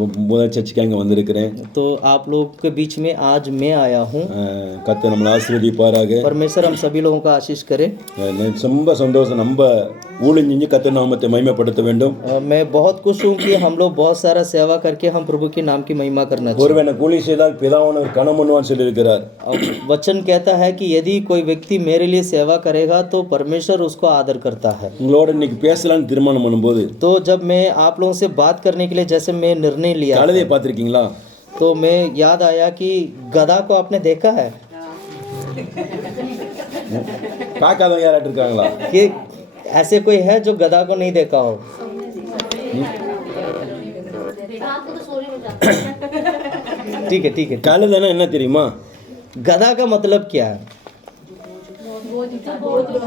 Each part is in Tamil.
முதல் சர்ச்சுக்கு அங்கே வந்திருக்கிறேன். तो आप लोग के बीच में आज मैं आया हूँ. கர்த்தர் நம்மளை ஆசீர்வதிப்பாராக. परमेश्वर हम सभी लोगों का आशीष करे. ரொம்ப சந்தோஷம். நம்ம ஊழியம் செஞ்சு கர்த்தர் நாமத்தை மகிமைப்படுத்த வேண்டும். मैं बहुत खुश हूँ कि हम लोग बहुत सारा सेवा करके हम प्रभु के नाम की महिमा करना चाहिए. ஒருவன் கூலி செய்தால் பிதாவானவர் கனம் பண்ணுவான்னு சொல்லியிருக்கிறார். वचन कहता है कि यदि कोई व्यक्ति मेरे लिए सेवा करेगा तो परमेश्वर उसको आदर करता है. உங்களோட இன்னைக்கு பேசலாம்னு தீர்மானம் பண்ணும்போது तो जब मैं आप लोगों से बात करने के लिए जैसे मैं निर्णय लिया, கழுதையை பார்த்திருக்கீங்களா? तो मैं याद आया कि गधा को आपने देखा है? பார்க்காதவங்க யாராட்டு இருக்காங்களா? कि ऐसे कोई है जो गधा को नहीं देखा हो? ठीक है ठीक है. கழுதைன்னா என்ன தெரியுமா? गधा का मतलब क्या है?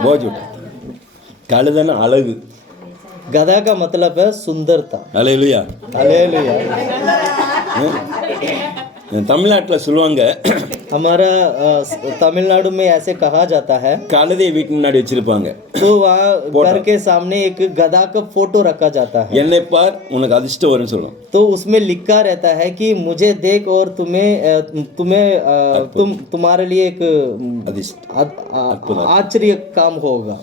போஜுட். கழுதைன்னா அழகு. गधा का मतलब है सुंदरता. அல்லேலூயா. हालेलुया. தமிழ்நாட்டில் சொல்லுவாங்க, हमारा तमिलनाडु में ऐसे कहा जाता है, கழுதையை வீட்டு முன்னாடி வச்சிருப்பாங்க. तो वहाँ घर के सामने एक गधा का फोटो रखा जाता है. என்னை பார் உனக்கு அதிர்ஷ்டம் வரும்னு சொல்லுவோம். तो उसमें लिखा रहता है कि मुझे देख और तुम्हारे लिए एक आश्चर्य काम होगा,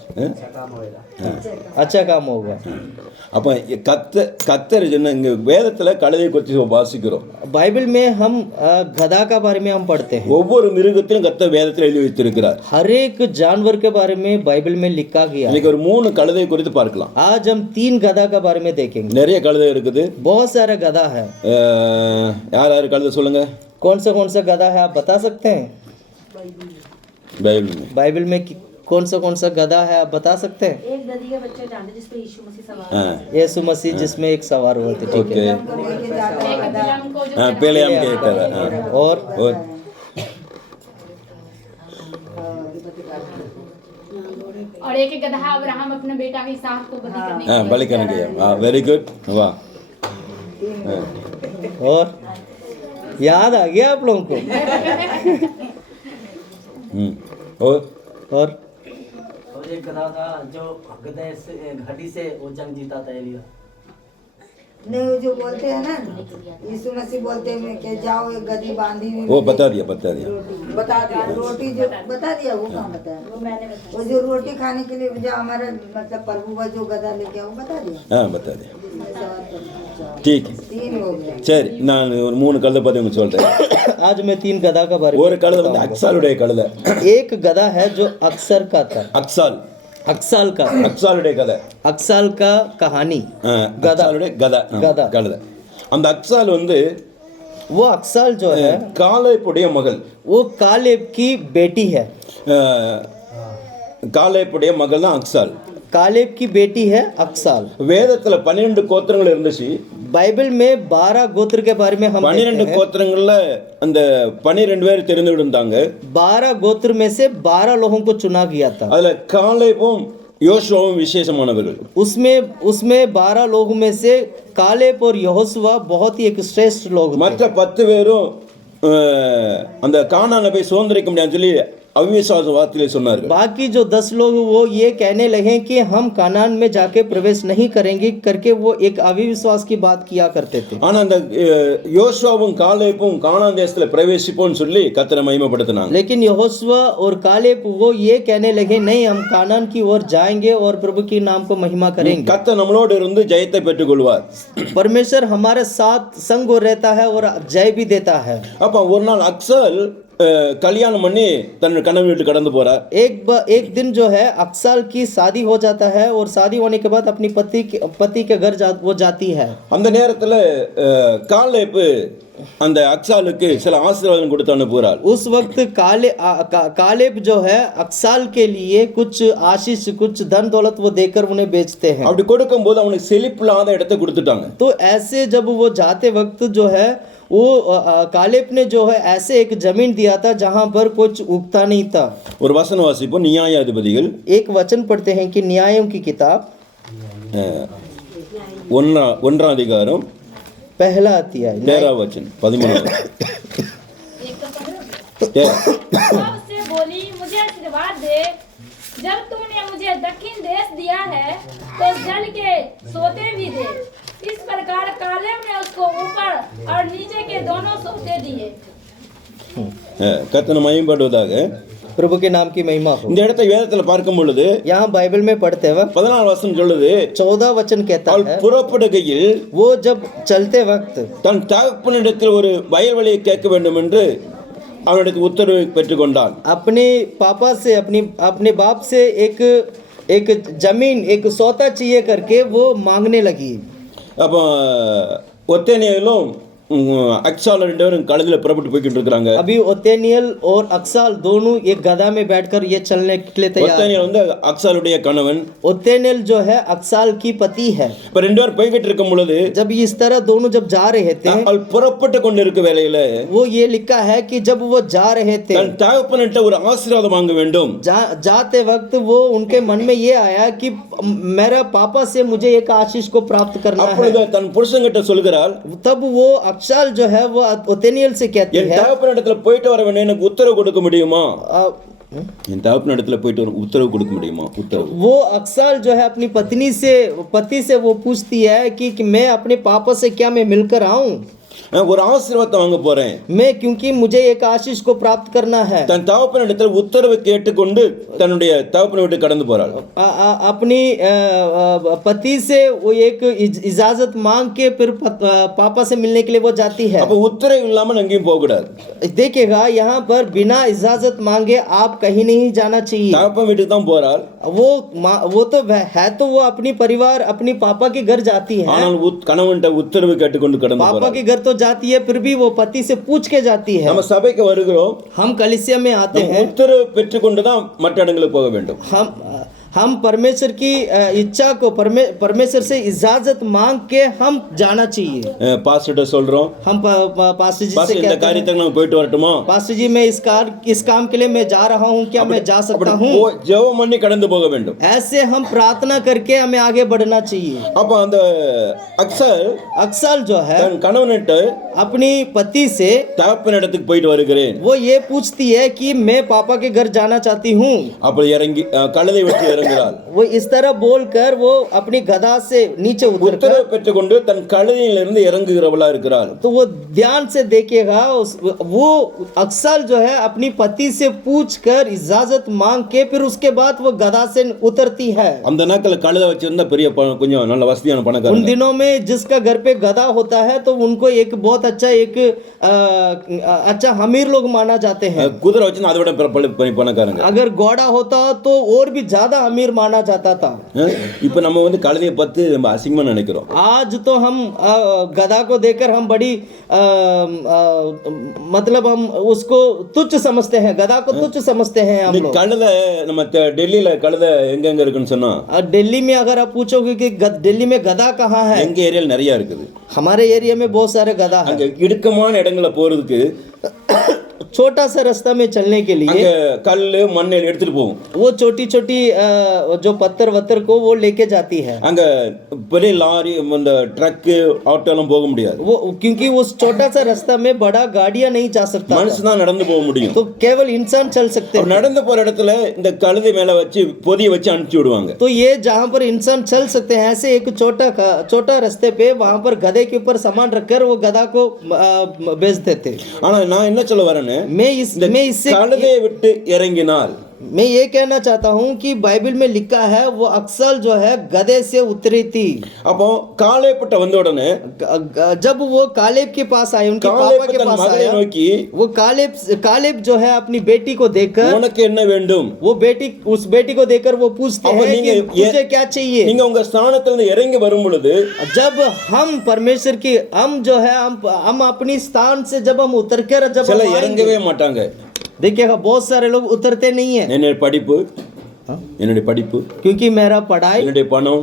अच्छा काम होगा. அப்போ கத்தர் சொன்ன இங்க வேதத்துல கழுதையை குறித்து வாசிக்கிறோம். बाइबल में हम गधा का बारे में हम पढ़ते हैं. ஒவ்வொரு மிருகத்திலும் கத்தர் வேதத்தில் எழுதி வைத்திருக்கிறார். हर एक जानवर के बारे में बाइबल में लिखा गया. இன்னைக்கு ஒரு 3 கழுதை குறித்து பார்க்கலாம். आज हम 3 गधा के बारे में देखेंगे. நிறைய கழுதை இருக்குது. बहुत सारा गधा है. யார் யார் கழுதை சொல்லுங்க? कौन सा गधा है आप बता सकते हैं? बाइबल में कौन सा गधा है आप बता सकते हैं? एक गधी के बच्चे जानते जिस पे यीशु मसीह सवार है. यीशु मसीह जिसमें एक सवार हुए थे. ठीक है. पहले हम कहते हैं. और एक गधा अब्राहम अपने बेटा के इसहाक को बलि करने गया. Very good. वाह. और याद आ गया आप लोगों को? और एक गधा था जो घड़ी से वो जंग जीता था एलिया. नहीं, वो जो बोलते हैं ना, यीशु मसीह बोलते हैं कि जाओ एक गधी बांधी हुई. वो बता दिया. बता दिया. रोटी जो बता दिया वो कहाँ बताया? वो जो रोटी खाने के लिए जो हमारा मतलब प्रभु का जो गधा लेके वो बता दिया. हाँ बता दिया. ठीक है. 3 हो गए. சரி, நான் ஒரு 3 கழுதை பத்தி உங்களுக்கு சொல்றேன். आज मैं 3 गधा का बारे में. ஒரு கழுதை வந்து அக்சாலுடைய கழுதை. एक गधा है जो अक्सर का था. अक्साल का கதை. अक्साल का कहानी. गधा கழுதை. அந்த அக்சால் வந்து वो अक्साल जो है காலேபுடைய மகள். वो कालेब की बेटी है. காலேபுடைய மகள் தான் அக்சால். कालेब की बेटी है अक्साल. வேதத்துல 12 கோத்திரங்கள் இருந்துச்சு. बाइबल में 12 गोत्र के बारे में हम 12 கோத்திரங்கள்ல அந்த 12 பேர் தெரிந்துவிட்டாங்க. 12 गोत्र में से 12 लोगों को चुना गया था. அதுல காலேபும் யோசுவாவும் விசேஷமானவர்கள். उसमें 12 लोगों में से कालेब और यहोशुआ बहुत ही एक श्रेष्ठ लोग थे. மற்ற 10 பேரும் அந்த கானானை போய் சுதந்திரிக்க முடியாதுன்னு சொல்லி अविश्वास वार्ते சொன்னார்கள். बाकी जो 10 लोग वो ये कहने लगे कि हम कानान में जाके प्रवेश नहीं करेंगे करके वो एक अविश्वास की बात किया करते थे. ஆனா அந்த யோசுவாவும் காலேபும் கானான் தேசத்துல பிரவேசிப்போம்னு சொல்லி கர்த்தரை மகிமைப்படுத்தினாங்க. लेकिन यहोशुआ और कालेब वो ये कहने लगे नहीं हम कानान की ओर जाएंगे और प्रभु के नाम को महिमा करेंगे. கர்த்தர் நம்மளோடு இருந்து ஜெயத்தை பெற்றுக்கொள்வார். परमेश्वर हमारे साथ संग रहता है और जय भी देता है. அப்ப ஒரு நாள் அக்சால் कल्याण பண்ணி தன் கணவன் வீட்டுக்கு கடந்து போறார். एक दिन जो है अक्साल की शादी हो जाता है और शादी होने के बाद अपनी पति के घर वो जाती है. அந்த நேரத்துல காலேப் அந்த அக்சாலுக்கு சில ஆசீர்வாதம் கொடுத்து அனுப்புகிறார். उस वक्त कालेब जो है अक्साल के लिए कुछ आशीष कुछ धन दौलत वो देकर उन्हें बेचते हैं. அப்படி கொடுக்கும்போது அவனுக்கு செழிப்பில்லாத இடத்தை கொடுத்துட்டாங்க. तो ऐसे जब वो जाते वक्त जो है वो कालेब ने जो है ऐसे एक जमीन दिया था जहां पर कुछ उगता नहीं था. ஒரு வசன வாசிப்போம். நியாயாதிபதிகள் एक वचन पढ़ते हैं कि न्यायों की किताब 1 அதிகாரம் पहला अध्याय 13 वचन 13 उससे बोली मुझे आशीर्वाद दे जब तूने मुझे दक्षिण देश दिया है तो जल के सोते भी दे इस प्रकार कालेब ने उसको ऊपर और नीचे के दोनों सोते दिए। கர்த்தனை மகிமைப்படுவதாக. प्रभु के नाम की महिमा हो। இந்த இடத்தை வேதத்துல பார்க்கும் பொழுது यहाँ बाइबल में पढ़ते वक्त 14 வசனம் சொல்லுது, 14 वचन कहता அவள் है புறப்படுகையில் वो जब चलते वक्त தன் தகப்பனிடத்தில் ஒரு வயல்வெளியை கேட்க வேண்டும் என்று அவனிடத்தில் உத்தரவு பெற்றுக்கொண்டான். अपने पापा से अपने बाप से एक जमीन एक सौदा चाहिए करके वो मांगने लगी। அப்போ ஒத்தேனியிலும் அக்சால் ரெண்டு பேரும் கழுதில் புறப்பட்டு போய்கிட்டு இருக்கிறாங்க. अभी ओतेनियल और अक्साल दोनों एक गधा में बैठकर ये चलने के लिए तैयार। ஒத்தேனியல் வந்து அக்சாலுடைய கணவன். ओतेनियल जो है अक्साल की पति है। இப்போ ரெண்டு பேரும் போய்கிட்டு இருக்கும் பொழுது जब इस तरह दोनों जब जा रहे थे, அவள் புறப்பட்டு கொண்டு இருக்க வேளையில वो ये लिखा है कि जब वो जा रहे थे, தன் தகப்பனிட்ட ஒரு ஆசீர்வாதம் வாங்க வேண்டும். जाते वक्त वो उनके मन में ये आया कि मेरा पापा से मुझे एक आशीष को प्राप्त करना है। அப்பொழுது தன் புருஷன்கிட்ட சொல்கிறாள், तब वो अक्साल जो है वो ओतेनियल से कहती என் है, தகப்பனிடத்துல போயிட்டு வர வேண்டும், எனக்கு உத்தரவு கொடுக்க முடியுமா? अ, என் தகப்பனிடத்துல போயிட்டு வர உத்தரவு கொடுக்க முடியுமா? உத்தரவு. वो अक्साल जो है अपनी पति से वो पूछती है कि मैं अपने पापा से क्या मैं मिलकर आऊं? ஒரு ஆசீர்வாதத்தை வாங்க போறேன். मैं क्योंकि मुझे एक आशीष को प्राप्त करना है। தன் தகப்பனிடத்தில் உத்தரவு கேட்டுக்கொண்டு தன்னுடைய தகப்பனை விட்டு கடந்து போறாள். अपनी पति से वो एक इजाजत मांग के फिर पापा से मिलने के लिए वो जाती है। அப்ப உத்தரவு இல்லாம எங்கேயும் போக கூடாது. देखिएगा यहाँ पर बिना इजाजत मांगे आप कहीं नहीं जाना चाहिए। தகப்பன் வீட்டுக்கு தான் போறாள். वो तो है तो वो अपनी परिवार अपनी पापा के घर जाती है, ஆனால் கணவன்கிட்ட உத்தரவு கேட்டுக்கொண்டு கடந்து पापा போறாள். के घर तो जाती है, फिर भी वो पति से पूछ के जाती है। நம்ம சபைக்கு வருகிறோம், हम कलीसिया में आते हैं, உத்தரவு பெற்றுக்கொண்டு தான் மற்ற இடங்களுக்கு போக வேண்டும். हम परमेश्वर की इच्छा को परमेश्वर से इजाजत मांग के हम जाना चाहिए। பாஸ்டர்ட்ட சொல்றோம், हम पास्टर जी से பாஸ்டர் இந்த कहते हैं, காரியத்துக்கு நான் போயிட்டு வரட்டுமா? पास्टर जी मैं इस काम के लिए मैं जा रहा हूँ, क्या मैं जा सकता हूँ? ஜெபம் பண்ணி கடந்து போக வேண்டும். ऐसे हम प्रार्थना करके हमें आगे बढ़ना चाहिए। அப்ப அந்த अक्सर जो है தன் கணவனிட்ட अपनी पति से தகப்பனிடத்துக்கு போயிட்டு வருகிறேன். वो ये पूछती है कि मैं पापा के घर जाना चाहती हूँ। அப்ப இறங்கி கழுதை விட்டு இறங்குகிறாள். वो इस तरह बोलकर वो अपनी गधा से नीचे उतरकर உத்தரவு பெற்றுக்கொண்டு தன் கழுதையிலிருந்து இறங்குகிறவளா இருக்கிறாள். तो वो ध्यान से देखिएगा, वो अक्सर जो है अपनी पति से पूछकर इजाजत मांग के फिर उसके बाद वो गधा से उतरती है। அந்த நாட்கள் கழுதை வச்சிருந்தா பெரிய கொஞ்சம் நல்ல வசதியான उन பணக்காரங்க. दिनों में जिसका घर पे गधा होता है तो उनको एक बहुत अच्छा अच्छा अमीर लोग माना जाते हैं। குதிரை வச்சிருந்தா அதை விட பணக்காரங்க. अगर घोड़ा होता तो और भी ज्यादा अमीर माना जाता था। இப்ப நம்ம வந்து கழுதையை பார்த்து நம்ம அசிங்கமா நினைக்கிறோம். आज तो हम गधा को देखकर हम बड़ी मतलब हम उसको तुच्छ समझते हैं, गधा को तुच्छ समझते हैं हम लोग। கழுதை நம்ம டெல்லியில கழுதை எங்க இருக்குன்னு சொன்னா, दिल्ली में अगर आप पूछोगे कि दिल्ली में गधा कहाँ है, எங்க ஏரியால நிறைய இருக்குது. हमारे एरिया में बहुत सारे गधा அங்க है। இடுக்கமான இடங்களை போறதுக்கு छोटा सा रास्ता में चलने के लिए அங்க கல்லு மண்ணை எடுத்துட்டு போகும். वो छोटी छोटी जो पत्थर वत्थर को वो लेके जाती है। அங்க பெரிய லாரி அந்த ட்ரக் ஆட்டோ எல்லாம் போக முடியாது. वो क्योंकि उस छोटा सा रास्ता में बड़ा गाड़ियां नहीं जा सकता, மனுஷன் தான் நடந்து போக முடியும். तो केवल इंसान चल सकते हैं। நடந்து போற இடத்துல இந்த கழுதை மேல வச்சு பொதிய வச்சு அனுப்பிச்சு விடுவாங்க. तो ये जहाँ पर इंसान चल सकते हैं ऐसे एक छोटा रास्ते पे वहाँ पर गधे के ऊपर सामान रखकर वो गधा को बेच देते। ஆனா நான் என்ன சொல்ல வரேன்னு, मैं इससे கழுதையை விட்டு இறங்கினால் मैं ये कहना चाहता हूँ कि बाइबल में लिखा है वो अक्सर जो है गधे से उतरी थी। அப்போ காலேப்பிட்ட வந்த உடனே जब वो कालेब के पास आए, उनके पापा के पास மகளை आया, நோக்கி वो कालेब जो है अपनी बेटी को देखकर, உனக்கு என்ன வேண்டும்? वो उस बेटी को देखकर वो पूछते अब हैं कि तुझे क्या चाहिए? நீங்க உங்க ஸ்தானத்துல இருந்து இறங்கி வரும் பொழுது जब हम परमेश्वर की हम जो है हम अपनी स्थान से जब हम उतर कर जब சில हम आएंगे, இறங்கவே மாட்டாங்க. देखिएगा बहुत सारे लोग उतरते नहीं है। என்னுடைய படிப்பு, क्योंकि मेरा पढ़ाई, என்னுடைய பணம்,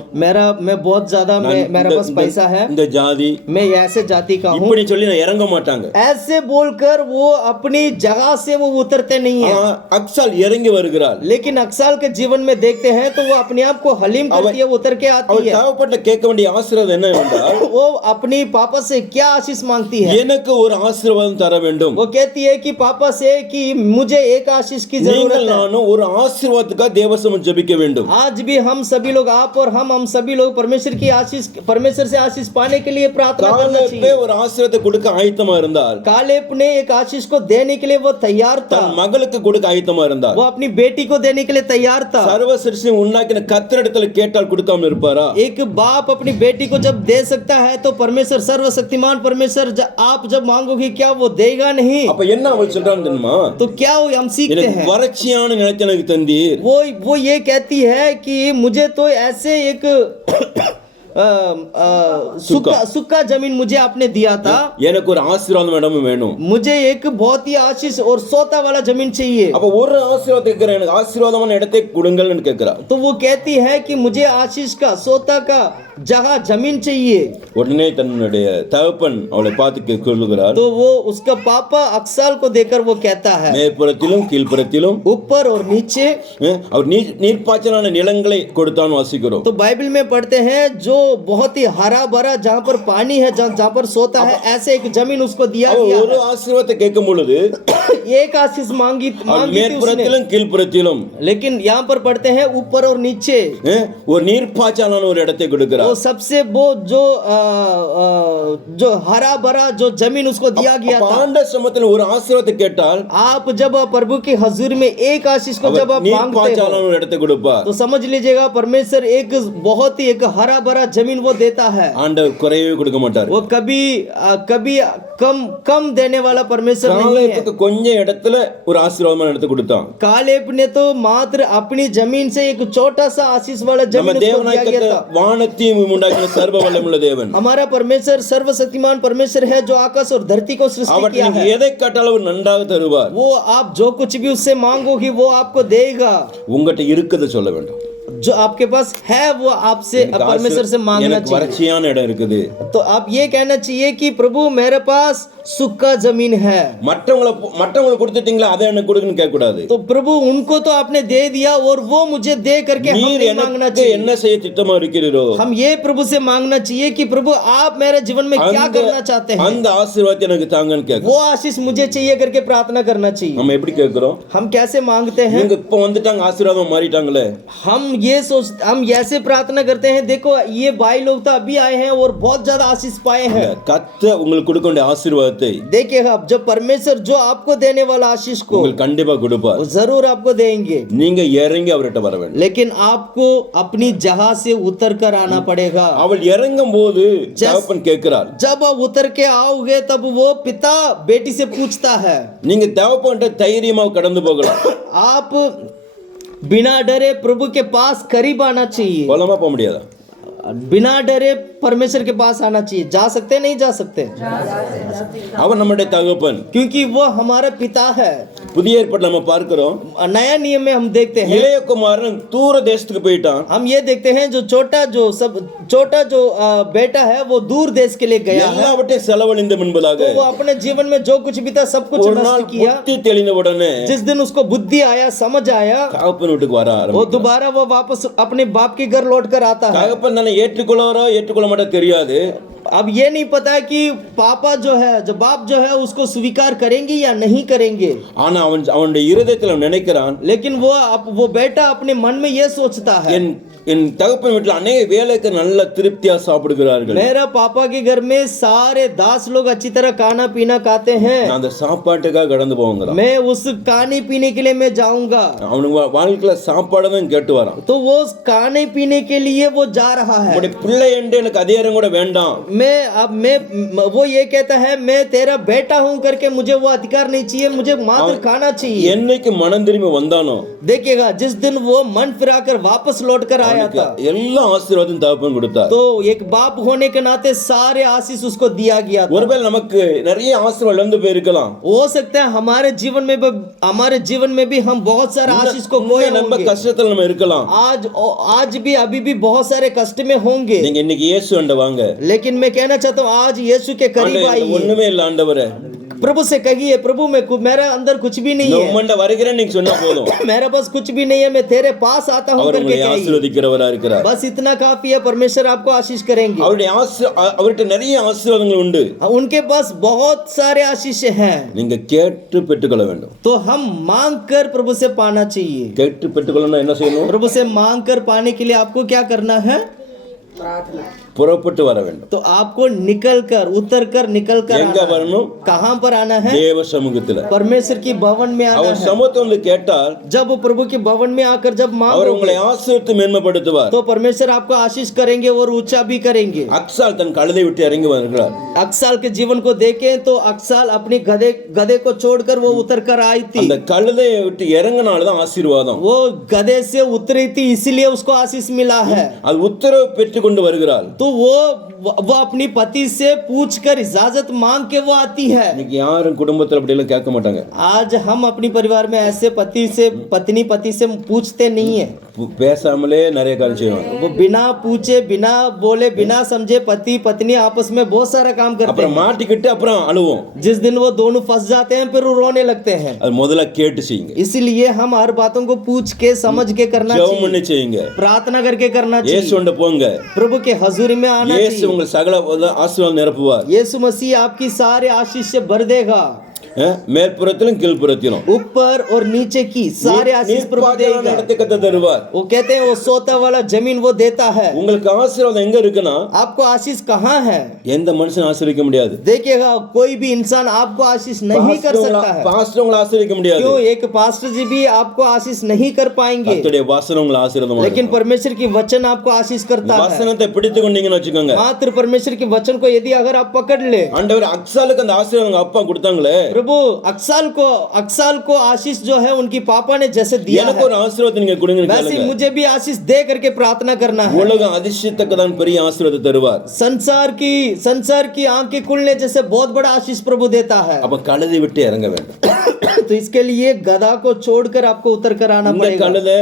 मैं बहुत ज्यादा मेरा पास पैसा है, இந்த ஜாதி, मैं ऐसे जाति का हूँ, இப்படி சொல்லி நான் இறங்க மாட்டாங்க. ऐसे बोलकर वो अपनी जगह से वो उतरते नहीं है। அக்சால் இறங்கி வருகிறாள். लेकिन अक्साल के जीवन में देखते हैं तो वो अपने आप को हलीम करती है, उतर के आती அவள் है। தேவைப்பட்ட கேட்க வேண்டிய ஆசீர்வாதம் என்ன என்றால், वो अपनी पापा से क्या आशीष मांगती है? எனக்கு ஒரு ஆசீர்வாதம் தர வேண்டும். वो कहती है कि पापा से कि मुझे एक आशीष की जरूरत நீங்கள் है। நானும் ஒரு ஆசீர்வாதத்துக்காக தேவ இலவசம் ஜெபிக்க வேண்டும். आज भी हम सभी लोग, आप और हम सभी लोग परमेश्वर की आशीष, परमेश्वर से आशीष पाने के लिए प्रार्थना करना காலேபே चाहिए. ஒரு ஆசீர்வாதத்தை கொடுக்க ஆயத்தமா இருந்தார். कालेब ने एक आशीष को देने के लिए वो तैयार था. தன் மகளுக்கு கொடுக்க ஆயத்தமா இருந்தார். वो अपनी बेटी को देने के लिए तैयार था. சர்வ சிருஷ்டி உண்டாக்கின கர்த்தரிடத்தில் கேட்டால் கொடுக்காம இருப்பாரா? एक बाप अपनी बेटी को जब दे सकता है तो परमेश्वर सर्वशक्तिमान परमेश्वर आप जब मांगोगे क्या वो देगा नहीं? அப்ப என்ன அவள் சொல்றான்னு தெரியுமா? तो क्या हम सीखते எனக்கு हैं? வறட்சியான நிலத்தை எனக்கு தந்தீர். वो ये कहती है कि मुझे तो ऐसे एक सूखा जमीन मुझे आपने दिया था. எனக்கு ஒரு ஆசீர்வாதம் இடமும் வேணும். मुझे एक बहुत ही आशीष और सोता वाला जमीन चाहिए. அப்ப ஒரு ஆசீர்வாதத்தை கேக்குறேன், எனக்கு ஆசீர்வாதமான இடத்தை கொடுங்கள்னு கேக்குறா. तो वो कहती है कि मुझे आशीष का सोता का जगह जमीन चाहिए. உடனே தன்னுடைய தகப்பன் அவளை பார்த்து சொல்லுகிறார். तो वो उसका पापा अक्साल को देकर वो कहता है மேற்புறத்திலும் கீழ்ப்புறத்திலும் ऊपर और नीचे. அவர் நீர்ப்பாய்ச்சலான நிலங்களை கொடுத்தான்னு வாசிக்கிறோம். तो बाइबल में पढ़ते हैं जो बहुत ही हरा भरा जहाँ पर पानी है, जहाँ पर सोता है, ऐसे एक जमीन उसको दिया गया ஒரு ஆசீர்வாதத்தை கேட்கும் பொழுது है. एक आशीष मांगी थी उसने. மேற்புறத்திலும் கீழ்ப்புறத்திலும் लेकिन यहाँ पर पढ़ते हैं ऊपर और नीचे. ஒரு நீர்ப்பாய்ச்சலான ஒரு இடத்தை கொடுக்கிறார். वो सबसे वो जो हरा भरा जो जमीन उसको दिया गया था. ஆண்ட சமத்தில் ஒரு ஆசீர்வாதத்தை கேட்டால் आप जब प्रभु की हजूर में एक आशीष को जब आप मांगते நீர்ப்பாய்ச்சலான हो ஒரு இடத்தை கொடுப்பார். तो समझ लीजिएगा परमेश्वर एक बहुत ही एक हरा भरा जमीन वो देता है. ஆண்டவர் குறையவே கொடுக்க மாட்டார். वो कभी कम देने वाला परमेश्वर नहीं है. காலேபுக்கு கொஞ்சம் இடத்துல ஒரு ஆசீர்வாதமான இடத்தை கொடுத்தான். कालेब ने तो मात्र अपनी जमीन से एक छोटा सा आशीष वाला நம்ம जमीन उसको दिया गया தேவனாய் था. வானத்தையும் உண்டாக்கின சர்வ வல்லமையுள்ள தேவன். हमारा परमेश्वर सर्वशक्तिमान परमेश्वर है जो आकाश और धरती को सृष्टि அவர் किया நீங்க है. எதை கேட்டாலும் அவர் நன்றாக தருவார். वो आप जो कुछ भी उससे मांगोगे वो आपको देगा. உங்ககிட்ட இருக்குதை சொல்ல வேண்டும். जो आपके पास है वो आपसे परमेश्वर से मांगना எனக்கு चाहिए. வறட்சியான இடம் இருக்குது. तो आप ये कहना चाहिए कि प्रभु मेरे पास सूखा जमीन है. மற்றவங்களுக்கு கொடுத்துட்டீங்களா அதை எனக்கு கொடுங்கன்னு கேட்க கூடாது. तो प्रभु उनको तो आपने दे दिया और वो मुझे दे करके हम நீர் नहीं मांगना எனக்கு चाहिए. என்ன செய்ய திட்டமா இருக்கிறீரோ हम ये प्रभु से मांगना चाहिए कि प्रभु आप मेरे जीवन में क्या करना चाहते हैं. அந்த ஆசீர்வாதத்தை எனக்கு தாங்கன்னு கேட்க. वो आशीष मुझे चाहिए करके प्रार्थना करना चाहिए. நம்ம எப்படி கேட்கிறோம்? हम कैसे मांगते हैं? இவங்க இப்ப வந்துட்டாங்க, ஆசீர்வாதம் மாறிட்டாங்களே. हम ऐसे प्रार्थना करते हैं, देखो ये भाई लोग तो अभी आए हैं और बहुत ज्यादा आशीष पाए हैं. கர்த்தர் உங்களுக்கு கொடுக்க வேண்டிய ஆசீர்வாதத்தை देखिएगा अब जब परमेश्वर जो आपको देने वाला आशीष को உங்களுக்கு கண்டிப்பா கொடுப்பார். वो जरूर आपको देंगे. நீங்க இறங்கி அவர்கிட்ட வர வேண்டும். लेकिन आपको अपनी जगह से उतर कर आना पड़ेगा. அவள் இறங்கும் போது தகப்பன் கேட்கிறார். जब आप उतर के आओगे तब वो पिता बेटी से पूछता है. நீங்க தகப்பன்கிட்ட தைரியமா கடந்து போகலாம். आप बिना डरे प्रभु के पास करीब आना चाहिए. போலாமா போக முடியாதா? बिना डरे परमेश्वर के पास आना चाहिए. जा सकते नहीं जा सकते? அவன் நம்முடைய தகப்பன். क्योंकि वो हमारा पिता है. புதிய ஏற்பாட்டில் நம்ம பார்க்கிறோம், नया नियम में हम देखते हैं, இளைய குமாரன் தூர தேசத்துக்கு போயிட்டான். हम ये देखते हैं जो छोटा जो बेटा है वो दूर देश के लिए गया है. எல்லாவற்றையும் செலவழிந்த முன்பதாக तो वो अपने जीवन में जो कुछ भी था सब कुछ ஒரு நாள் नष्ट किया. புத்தி தெளிந்த உடனே जिस दिन उसको बुद्धि आया, समझ आया, தகப்பன் வீட்டுக்கு வர वो ஆரம்பிச்சான். दोबारा वो वापस अपने बाप के घर लौट कर आता है. தகப்பன் தானே ஏற்றுக்கொள்வாரோ ஏற்றுக்கொள்ள மாட்டோ தெரியாது. अब ये नहीं पता है कि पापा जो है, जो बाप जो है उसको स्वीकार करेंगे या नहीं करेंगे. ஆனா அவனுடைய இருதயத்தில் அவன் நினைக்கிறான், लेकिन वो बेटा अपने मन में ये सोचता है, என் தகப்பன் வீட்டில் अनेक வேலைக்கு நல்ல திருப்தியா சாப்பிடுகிறார்கள். मेरा पापा के घर में सारे 10 लोग अच्छी तरह खाना पीना खाते हैं. நான் அந்த சாப்பாட்டுக்காக கடந்து போவாங்கிறான். मैं उस खाने पीने के लिए मैं जाऊंगा. அவனுக்கு வாழ்க்கையில சாப்பாடு தான் கேட்டு வரான். तो वो खाने पीने के लिए वो जा रहा है. உடைய பிள்ளை என்று எனக்கு அதிகாரம் கூட வேண்டாம். वो ये कहता है मैं तेरा बेटा हूं करके मुझे वो अधिकार नहीं चाहिए, मुझे मात्र खाना चाहिए. என்னைக்கு மனம் திரும்பி வந்தானோ देखिएगा जिस दिन वो मन फिराकर वापस लौट कर आया था, எல்லா ஆசீர்வாதம் தகப்பன் கொடுத்தார். तो एक बाप होने के नाते सारे आशीष उसको दिया गया था. ஒருவேளை நமக்கு நிறைய ஆசீர்வாதம் இழந்து போயிருக்கலாம். हो सकता है हमारे जीवन में भी हम बहुत सारे आशीष को खोए நம்ம होंगे. கஷ்டத்துல நம்ம இருக்கலாம். आज भी अभी भी बहुत सारे कष्ट में होंगे. நீங்க இன்னைக்கு இயேசு ஆண்ட வாங்க. लेकिन मैं कहना चाहता हूँ आज यीशु के करीब ஆண்டவரே, आइए. ஒண்ணுமே இல்ல ஆண்டவரே, प्रभु से कहिए, प्रभु मेरा अंदर कुछ भी नहीं இந்த है, உம்மண்ட வருகிறேன் நீங்க சொன்னா போதும், मेरे पास कुछ भी नहीं है, मैं तेरे पास आता हूँ அவர் करके உங்களை कहिए। ஆசீர்வதிக்கிறவரா இருக்கிறார். बस इतना काफी है, परमेश्वर आपको आशीष करेंगे। அவர்கிட்ட நிறைய ஆசீர்வாதங்கள் உண்டு. उनके पास बहुत सारे आशीष हैं, நீங்க கேட்டு பெற்றுக்கொள்ள வேண்டும். तो हम मांग कर प्रभु से पाना चाहिए। கேட்டு பெற்றுக்கொள்ளணும் என்ன செய்யணும்? प्रभु से मांग कर पाने के लिए आपको क्या करना है? புறப்பட்டு வர வேண்டும். तो आपको निकल कर, उतर कर, निकल कर எங்க आना है। வரணும்? कहाँ पर आना है? தேவ சமூகத்துல. परमेश्वर की भवन में आना அவர் है। சமூகத்தை வந்து கேட்டால் जब वो प्रभु के भवन में आकर जब அவர் मांगोगे உங்களை ஆசீர்வதித்து மேன்மைப்படுத்துவார். तो परमेश्वर आपको आशीष करेंगे और ऊंचा भी करेंगे। அக்சால் தன் கழுதை விட்டு இறங்கி வருகிறார். अक्साल के जीवन को देखें तो अक्साल अपनी गधे को छोड़कर वो उतर कर आई थी। அந்த கழுதையை விட்டு இறங்கினால்தான் ஆசீர்வாதம். वो गधे से उतरी थी, इसलिए उसको आशीष मिला है। அது உத்தரவு பெற்றுக் கொண்டு வருகிறாள். तो वो अपनी पति से पूछकर इजाजत मांग के वो आती है। இன்னைக்கு யாரும் குடும்பத்துல அப்படி எல்லாம் கேட்க மாட்டாங்க. आज हम अपनी परिवार में ऐसे पति से पूछते नहीं है। பேசாமலே நிறைய காரியம் செய்வாங்க. वो बिना पूछे, बिना बोले, बिना समझे पति पत्नी आपस में बहुत सारा काम करते அப்புறம் हैं। மாட்டிக்கிட்டு அப்புறம் அழுவோம். जिस दिन वो दोनों फंस जाते हैं फिर वो रोने लगते हैं। அது முதல்ல கேட்டு செய்யுங்க. इसलिए हम हर बातों को पूछ के समझ के करना ஜெபம் பண்ணி चाहिए, செய்யுங்க. प्रार्थना करके करना இயேசு चाहिए, கொண்டு போங்க. प्रभु के हजूरी में आना இயேசு चाहिए। உங்கள் சகல ஆசீர்வாதம் நிரப்புவார். यीशु मसीह आपकी सारे आशीष से भर देगा, மேற்புறத்திலும் கீழ்ப்புறத்திலும். ऊपर और नीचे की सारे आशीष प्रभु நீர்ப்பாய்ச்சலான देगा। இடத்தை கர்த்தர் தருவார். वो कहते हैं वो सोता वाला जमीन वो देता है। உங்களுக்கு ஆசீர்வாதம் எங்க இருக்குன்னா आपको आशीष कहाँ है? எந்த மனுஷன் ஆசீர்வதிக்க முடியாது. देखिएगा कोई भी इंसान आपको आशीष नहीं कर सकता है। பாஸ்டர் உங்களை ஆசீர்வதிக்க முடியாது. क्यों? एक पास्टर जी भी आपको आशीष नहीं कर पाएंगे, கர்த்தருடைய வசனம் உங்களை ஆசீர்வாதம் लेकिन परमेश्वर की वचन आपको आशीष करता है। வசனத்தை பிடித்து கொண்டீங்கன்னு வச்சுக்கோங்க. मात्र परमेश्वर के वचन को यदि अगर आप पकड़ ले, ஆண்டவர் அக்சாலுக்கு அந்த ஆசீர்வாதம் அவங்க அப்பா கொடுத்தாங்களே, प्रभु अक्साल को आशीष जो है उनकी पापा ने जैसे दिया எனக்கு है, ஒரு ஆசீர்வாதம் நீங்க கொடுங்கன்னு वैसे கேளுங்க. मुझे भी आशीष दे करके प्रार्थना करना है। உலகம் அதிசயத்தக்கதான் பெரிய ஆசீர்வாதத்தை தருவார். संसार की आंखें खुलने जैसे बहुत बड़ा आशीष प्रभु देता है। அப்ப கழுதை விட்டு இறங்க வேண்டும். तो इसके लिए गधा को छोड़कर आपको उतर कर आना இந்த पड़ेगा। கழுதை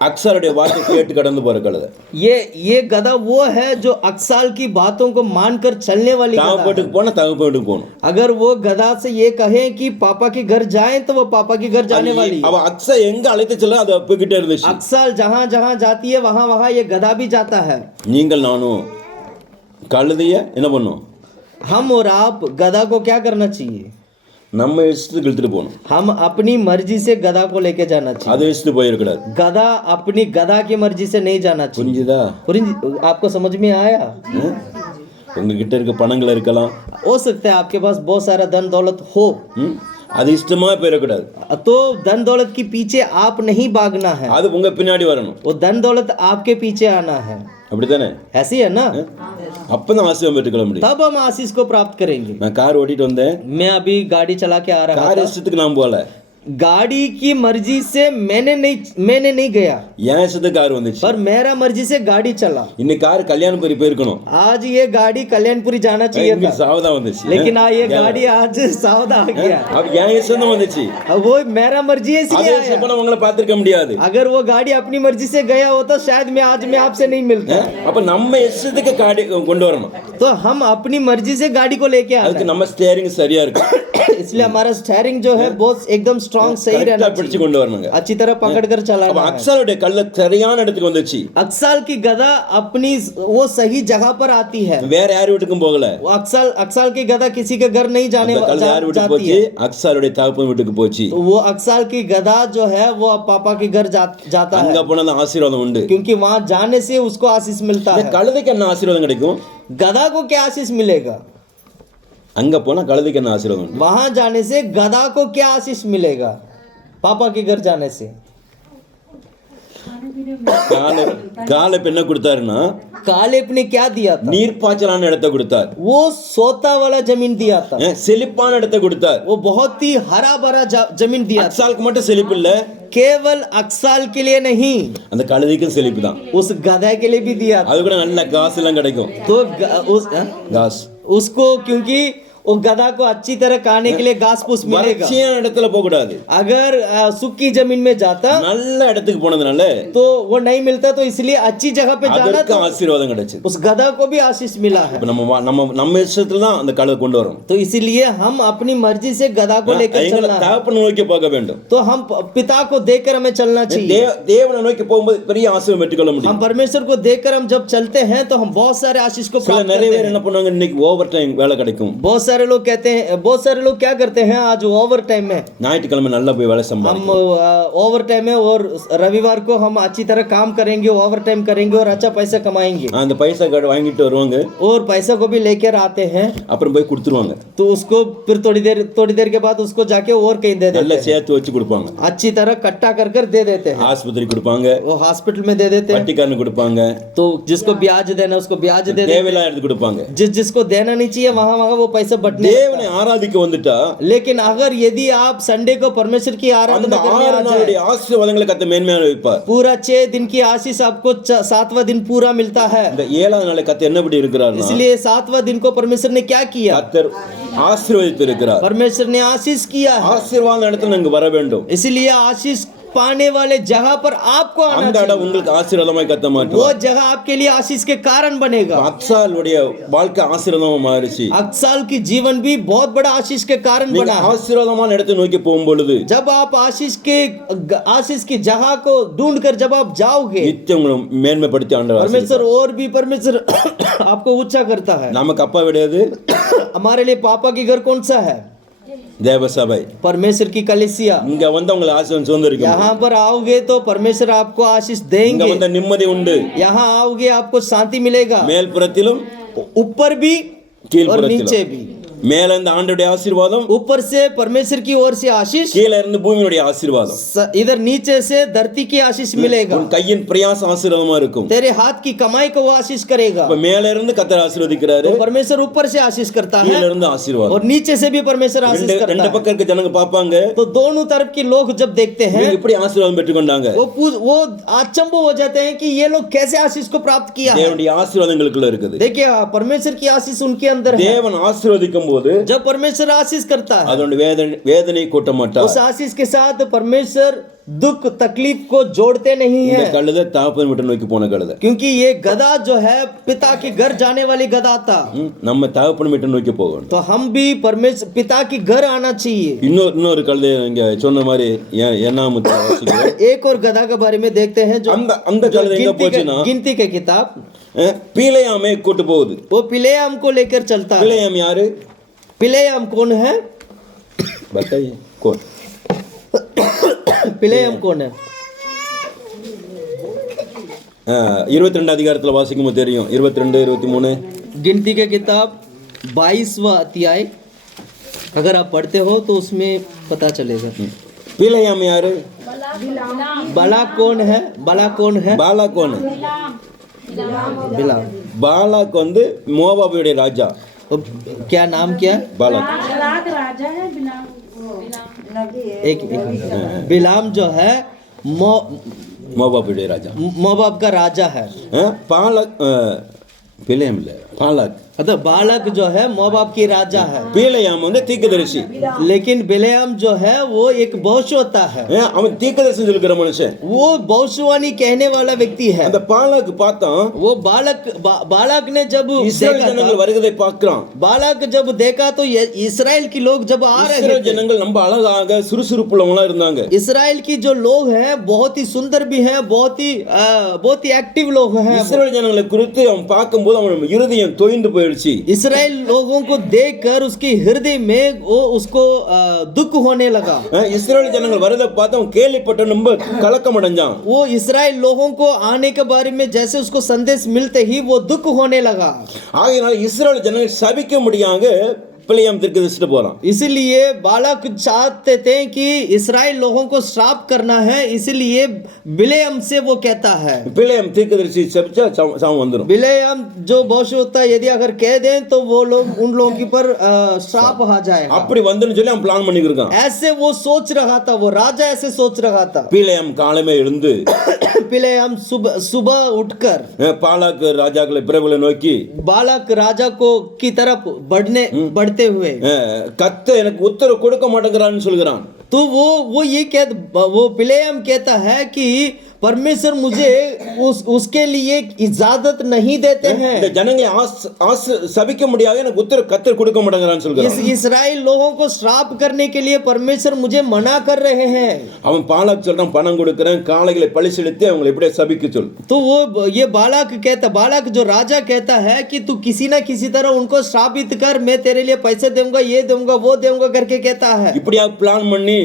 अक्सर वाक्य केट கடந்து போற கழுதை. ये गधा वो है जो अक्साल की बातों को मानकर चलने वाली गधा है। தாவப்பட்டுக்கு போனா தாவப்பட்டுக்கு போணும். अगर वो गधा से ये कहे कि पापा के घर जाएं तो वो पापा के घर जाने वाली है। அவ அக்ஸ எங்க அழைத்து செல்ல அது போய்கிட்டே இருந்துச்சு. अक्साल जहां जहां जाती है वहां वहां ये गधा भी जाता है। நீங்கள் நானும் கழுதைய என்ன பண்ணோம்? हम और आप गधा को क्या करना चाहिए? நம்ம இஷ்டத்துக்கு இழுத்துட்டு போகணும். हम अपनी मर्जी से गधा को लेके जाना चाहिए। அது இஷ்டத்துக்கு போயிடக்கூடாது. गधा अपनी गधा की मर्जी से नहीं जाना चाहिए। புரிஞ்சுதா? आपको समझ में आया? உங்ககிட்ட இருக்க பணங்கள் இருக்கலாம். हो सकता है आपके पास बहुत सारा धन दौलत हो, அது இஷ்டமா போயிடக்கூடாது. तो धन दौलत के पीछे आप नहीं भागना है, அது உங்க பின்னாடி வரணும். वो धन दौलत आपके पीछे आना है। அப்படித்தானே? ऐसी है ना? அப்பதான் ஆசீர்வாதம் பெற்றுக்கொள்ள முடியும். तब हम आशीष को प्राप्त करेंगे। நான் கார் ஓட்டிட்டு வந்தேன். मैं अभी गाड़ी चला के आ रहा கார் था, இஷ்டத்துக்கு நான் போகல. गाड़ी की मर्जी से मैंने नहीं गया, என் இஷ்டத்துக்கு கார் வந்துச்சு. पर मेरा मर्जी से गाड़ी चला। இன்னைக்கு கார் கல்யாணபுரி போயிருக்கணும். आज ये गाड़ी कल्याणपुरी जाना चाहिए இங்க था, சாவதா வந்துச்சு. लेकिन ये गाड़ी आज सावधा आ गया। अब என் இஷ்டம் தான் வந்துச்சு. वो मेरा मर्जी है इसलिए அதே आया। சப்பன உங்களை பார்த்திருக்க முடியாது. अगर वो गाड़ी अपनी मर्जी से गया होता शायद मैं आज आपसे नहीं मिलता। அப்ப நம்ம இஷ்டத்துக்கு காடி கொண்டு வரணும். तो हम अपनी मर्जी से गाड़ी को लेके आते அதுக்கு நம்ம ஸ்டியரிங் சரியா இருக்கு. हैं, इसलिए हमारा स्टीयरिंग जो है बहुत एकदम स्ट्रांग सही रहना கரெக்ட்டா பிடிச்சு கொண்டு வரணுங்க. अच्छी तरह पकड़ कर அப்ப चलाना है। அக்ஸாலுடைய கல்ல சரியான இடத்துக்கு வந்துச்சு. अक्साल की गधा अपनी वो सही जगह पर आती है। வேற யார் வீட்டுக்கும் போகல. वो अक्साल की गधा किसी के घर नहीं அந்த கல்ல யார் வீட்டுக்கு जाती போச்சு? है। அக்ஸாலுடைய தகப்பன் வீட்டுக்கு போச்சு. तो वो अक्साल की गधा जो है वो पापा के घर जाता அங்க है, போனா ஆசீர்வாதம் உண்டு. क्योंकि वहां जाने से उसको आशीष मिलता இந்த है। கழுதைக்கு என்ன ஆசீர்வாதம் கிடைக்கும்? गधा को क्या आशीष मिलेगा? அங்க போனா கழுதைக்கு என்ன ஆசீர்வாதம் உண்டு? वहां जाने से गधा को क्या आशीष मिलेगा? पापा के घर जाने से காலை என்ன கொடுத்தாருன்னா कालेब ने क्या दिया था? நீர்ப்பாய்ச்சலான இடத்தை கொடுத்தார். वो सोता वाला जमीन दिया था, செழிப்பான இடத்தை கொடுத்தார். वो बहुत ही हरा भरा जमीन दिया था। அக்ஸாலுக்கு மட்டும் செழிப்பு இல்ல, केवल अक्साल के लिए नहीं, அந்த கழுதைக்கும் செழிப்பு தான். उस गधा के लिए भी दिया था। அது கூட நல்ல காசு எல்லாம் கிடைக்கும். तो காசு उसको क्योंकि वो गधा को अच्छी तरह खाने के लिए घास फूस मिलेगा। வறட்சியான இடத்துல போக கூடாது, अगर सूखी जमीन में जाता நல்ல இடத்துக்கு போனதுனால तो वो नहीं मिलता, तो इसलिए अच्छी जगह पे जाना அதற்கு तो ஆசீர்வாதம் கிடைச்சது. उस गधा को भी आशीष मिला है। இப்ப நம்ம இஷ்டத்துல தான் அந்த கழுதை கொண்டு வரோம். तो इसीलिए हम अपनी मर्जी से गधा को लेकर எங்களை चलना है, தகப்பனை நோக்கி போக வேண்டும். तो हम पिता को देखकर हमें चलना चाहिए। தேவனை நோக்கி போகும்போது பெரிய ஆசீர்வாதம் பெற்றுக்கொள்ள हम முடியும். परमेश्वर को देखकर हम जब चलते हैं तो हम बहुत सारे आशीष को சில प्राप्त நிறைய करते பேர் हैं। என்ன பண்ணுவாங்க, இன்னைக்கு ஓவர் டைம் வேலை கிடைக்கும், बहुत सारे लोग कहते हैं, बहुत सारे लोग क्या करते हैं, आज ओवर टाइम में ஞாயிற்றுக்கிழமை நல்லா போய் வேலை हम சம்பாதிக்கும். ओवर टाइम है और रविवार को हम अच्छी तरह काम करेंगे, ओवर टाइम करेंगे और अच्छा पैसा कमाएंगे, அந்த பைசா கார்டு வாங்கிட்டு வருவாங்க, और पैसा को भी लेकर आते हैं, அப்புறம் போய் கொடுத்துருவாங்க, तो उसको फिर थोड़ी देर के बाद उसको जाके और कहीं दे நல்லா देते हैं, சேர்த்து வச்சு கொடுப்பாங்க. अच्छी तरह कट्टा कर दे देते हैं, ஆஸ்பத்திரி கொடுப்பாங்க, वो हॉस्पिटल में दे देते हैं, வட்டிக்காரனு கொடுப்பாங்க, तो जिसको ब्याज देना उसको ब्याज दे देते हैं, தேவையில்லாத எடுத்து கொடுப்பாங்க. जिसको देना नहीं चाहिए वहां वो पैसा बटने தேவனை ஆராதிக்க வந்துட்டா लेकिन अगर यदि आप संडे को परमेश्वर की அந்த आराधना करने 6 आ நாளுடைய जाए, ஆசீர்வாதங்களை கத்த மேன்மையாக வைப்பார். पूरा 6 दिन की आशीष आपको 7वां दिन पूरा मिलता है। இந்த 7ஆவது நாளை கத்த என்னபடி இருக்கிறார்னா, इसलिए 7वां दिन को परमेश्वर ने क्या किया, கத்தர் ஆசீர்வதித்து இருக்கிறார். परमेश्वर ने आशीष किया है, ஆசீர்வாத இடத்துல நீங்க வர வேண்டும். इसलिए आशीष पाने वाले जगह पर आपको आना அந்த चाहिए, இடம் உங்களுக்கு ஆசீர்வாதமாய் கத்த वो மாட்டுவார். जगह आपके लिए आशीष के कारण बनेगा। அக்சாலுடைய வாழ்க்கை ஆசீர்வாதமா மாறிச்சு. अक्साल की जीवन भी बहुत बड़ा आशीष के कारण நீங்க बना है। ஆசீர்வாதமான இடத்தை நோக்கி போகும் பொழுது जब आप आशीष की जगह को ढूंढ कर जब आप जाओगे, நித்தியம் உங்களை மேன்மைப்படுத்தி ஆண்டவர் परमेश्वर ஆசீர்வதிப்பார். और भी परमेश्वर आपको ऊंचा करता है। நமக்கு அப்பா விடையாது हमारे लिए पापा की घर कौन सा है, தேவ சபை. परमेश्वर की कलीसिया। இங்க வந்து உங்களை ஆசீர்வாதம் சுதந்திரிக்கும். यहाँ पर आओगे तो परमेश्वर आपको आशीष இங்க देंगे, வந்த நிம்மதி உண்டு. यहाँ आओगे आपको शांति मिलेगा, மேல்புறத்திலும் ऊपर भी और கீழ்புறத்திலும். नीचे भी। மேல இருந்து ஆண்டவருடைய ஆசீர்வாதம், ऊपर से परमेश्वर की ओर से आशीष, கீழே இருந்து பூமியுடைய ஆசீர்வாதம். इधर नीचे से धरती की आशीष मिलेगा, உன் கையின் பிரயாசம் ஆசீர்வாதமா இருக்கும். तेरे हाथ की कमाई को वो आशीष करेगा। இப்ப மேல இருந்து கத்தர் ஆசீர்வதிக்கிறாரு, तो परमेश्वर ऊपर से आशीष करता கீழ है இருந்து ஆசீர்வாதம். और नीचे से भी परमेश्वर आशीष ரெண்டு करता है। பக்கம் இருக்க ஜனங்க பாப்பாங்க, तो दोनों तरफ के लोग जब देखते हैं இவங்க இப்படி ஆசீர்வாதம் பெற்றுக்கொண்டாங்க. वो अचंभव हो जाते हैं कि ये लोग कैसे आशीष को प्राप्त किया है। தேவனுடைய ஆசீர்வாதங்களுக்குள்ள இருக்குது. देखिए परमेश्वर की आशीष उनके अंदर है। தேவன் ஆசீர்வதிக்கும் போது जब परमेश्वर आशीष करता है, அதோட வேதனை கூட்ட மாட்டார். उस आशीष के साथ परमेश्वर दुख तकलीफ को जोड़ते नहीं இந்த है, கழுதை தகப்பன் வீட்டை நோக்கி போன கழுதை. क्योंकि ये गधा जो है पिता के घर जाने वाली गधा था। நம்ம தகப்பன் வீட்டை நோக்கி போகணும். तो हम भी परमेश्वर पिता के घर आना चाहिए। இன்னொரு கழுதை இங்க சொன்ன மாதிரி என்னாம வாசிக்கிறோம். एक और गधा के बारे में देखते हैं जो அந்த கழுதை எங்க போச்சுன்னா गिनती के किताब, பீலையாமே கூட்டு போகுது. वो पिलेयाम को लेकर चलता है। பீலையாம் யாரு? पिलेयाम कौन है, बताइए कौन? पिलेयाम कौन है? 22 அதிகாரத்துல வாசிக்கும்போது தெரியும். 22 23 गिनती के किताब 22वां अध्याय अगर आप पढ़ते हो तो उसमें पता चलेगा। பீலையாம் யாரு? बला कौन है, बला कौन है? பாலா கோன்? बिलाम। பாலாக் வந்து மோவாபுடைய ராஜா. क्या नाम क्या है? பாலாக் बालाक राजा है बिलाम। एक बिलाम जो है மோவாபுடைய ராஜா. मोबाब का राजा है। பாலாக் பீலையாம் இல்ல, பாலாக். अतः बालक जो है मोबाब की राजा है, பீலையாம் வந்து தீர்க்கதரிசி. लेकिन बिलेयाम जो है वो एक भविष्यवक्ता है, அவன் தீர்க்கதரிசி சொல்லுகிற மனுஷன். वो भविष्यवाणी कहने वाला व्यक्ति है। அந்த பாலாக் பார்த்தான், वो बालक ने जब இஸ்ரவேல் देखा ஜனங்கள் था, வருகிறதை பார்க்கிறான். बालक जब देखा तो इस्राएल के लोग जब आ रहे இஸ்ரவேல் थे, ஜனங்கள் ரொம்ப அழகாக சுறுசுறுப்புள்ளவங்களா இருந்தாங்க. इस्राएल की जो लोग हैं बहुत ही सुंदर भी हैं, बहुत ही एक्टिव लोग हैं। இஸ்ரவேல் ஜனங்களை குறித்து அவன் பார்க்கும்போது அவன் இருதயம் தொய்ந்து போயிடுச்சு. इस्राएल लोगों को देखकर उसके हृदय में वो उसको दुख होने लगा। இஸ்ரவேல் ஜனங்கள் வரதை பார்த்து அவன் கேள்விப்பட்ட ரொம்ப கலக்கம் அடைஞ்சான். वो इस्राएल लोगों को आने के बारे में जैसे उसको संदेश मिलते ही वो दुख होने लगा। ஆகையினால இஸ்ரவேல் ஜனங்கள் சபிக்க முடியாங்க பிழையாம் தீர்க்கதரிசிட்டு போறான். इसलिए बालक चाहते थे कि इस्राएल लोगों को श्राप करना है, इसलिए बिलेयम से वो कहता है, பிழையாம் தீர்க்கதரிசி சபிச்சா சாவு வந்துடும். बिलेयम जो भविष्य होता है यदि अगर कह दें तो वो लोग उन लोगों के पर श्राप आ जाएगा। அப்படி வந்துன்னு சொல்லி அவன் பிளான் பண்ணிருக்கான். ऐसे वो सोच रहा था, वो राजा ऐसे सोच रहा था। பிழையாம் காலமே எழுந்து बिलेयम सुबह उठकर பாலாக் ராஜாக்களை பிரபுகளை நோக்கி बालक राजा को की तरफ बढ़ते बढ़ते हुए, கத்த எனக்கு உத்தரவு கொடுக்க மாட்டேங்கிறான்னு சொல்கிறான். तो वो बिलेयम कहता है कि परमेश्वर मुझे उसके लिए इजाजत नहीं देते हैं। இந்த ஜனங்களை சபிக்க முடியாது, எனக்கு உத்தரவு கத்தர் கொடுக்க மாட்டேங்கிறான்னு சொல்கிறான். इस्राएल लोगों को श्राप करने के लिए परमेश्वर मुझे मना कर रहे हैं। அவன் பாலாக் சொல்றான், பணம் கொடுக்கிறேன், காளைகளை பலி செலுத்தி அவங்களை எப்படியே சபிக்க சொல். तो वो ये बालाक जो राजा कहता है कि तू किसी ना किसी तरह उनको श्रापित कर, मैं तेरे लिए पैसे दूंगा, ये दूंगा, वो दूंगा करके कहता है। இப்படியா பிளான் பண்ணி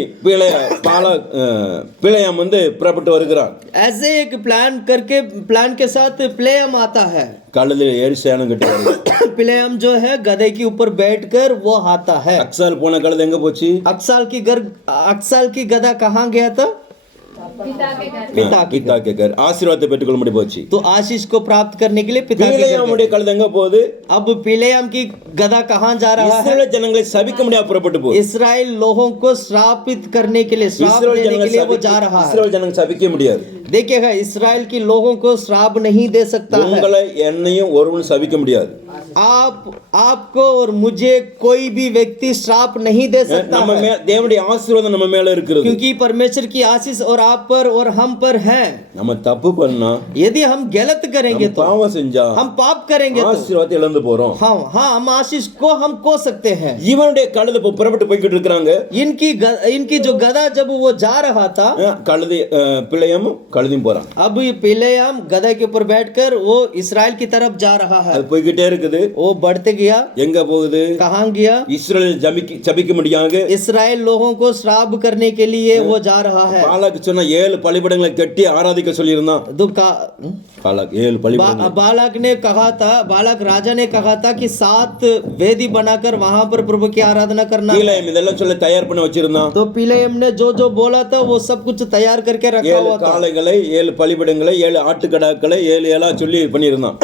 பிலேயாம் வந்து புறப்பட்டு வருகிறான். ऐसे एक प्लान के साथ பிலேயாம் आता है। கழுதையில ஏறி சேணம் கட்டி வருகிறான். பிலேயாம் जो है गधे के ऊपर बैठकर वो आता है। அக்சால் போன கழுதை எங்க போச்சு? अक्साल की गधा कहाँ गया था? पिता के घर। பிதா के घर ஆசீர்வாதத்தை பெற்றுக்கொள்ள போச்சு. तो आशीष को प्राप्त करने के लिए पिता के घर பிலேயாமுடைய கழுதை எங்க போகுது? अब பிலேயாம் की गधा कहाँ जा रहा है? இஸ்ரவேல் ஜனங்களை சபிக்க முடியாது புறப்பட்டு போகுது. इस्राएल लोगों को श्रापित करने के लिए, श्राप देने के लिए वो जा रहा है। இஸ்ரவேல் ஜனங்களை சபிக்க முடியாது. देखिएगा, इस्राएल के लोगों को श्राप नहीं दे सकता है। உங்களை என்னையும் ஒருவனும் சபிக்க முடியாது. आपको और मुझे कोई भी व्यक्ति श्राप नहीं दे सकता நம்ம है, தேவனுடைய ஆசீர்வாதம் நம்ம மேல இருக்குது. क्योंकि परमेश्वर की आशीष और आप पर और हम पर है। நம்ம தப்பு பண்ணா, यदि हम गलत करेंगे तो, பாவம் செஞ்சா, हम पाप करेंगे तो ஆசீர்வாதத்தை இழந்து போறோம். हाँ, हम आशीष को हम खो सकते हैं। இவனுடைய கழுதை புறப்பட்டு போய்கிட்டு இருக்காங்க. इनकी जो गधा जब वो जा रहा था, கழுதை பிள்ளையும் கழுதையும் போறான். अब ये पिलेयाम गधा के ऊपर बैठकर वो इस्राएल की तरफ जा रहा है। அது போய்கிட்டே இருக்குது. वो बढ़ते गया, எங்க போகுது? कहाँ गया? இஸ்ரவேல் சபிக்க முடியாது. इस्राएल लोगों को श्राप करने के लिए वो जा रहा है। பாலாக் சொன்னா 7 பலிபீடங்களை கட்டி ஆராதிக்க சொல்லியிருந்தான். பாலாக் 7 பலிபீடங்கள். बालाक राजा ने कहा था कि 7 वेदी बनाकर वहां पर प्रभु की आराधना करना। பிலேயாம் இதெல்லாம் சொல்ல தயார் பண்ணி வச்சிருந்தான். तो पिलेयम ने जो बोला था वो सब कुछ तैयार करके रखा 7 हुआ था। காளைகளை 7 பலிபீடங்களை 7 ஆட்டுக்கடாக்களை 7 சொல்லி பண்ணியிருந்தான்.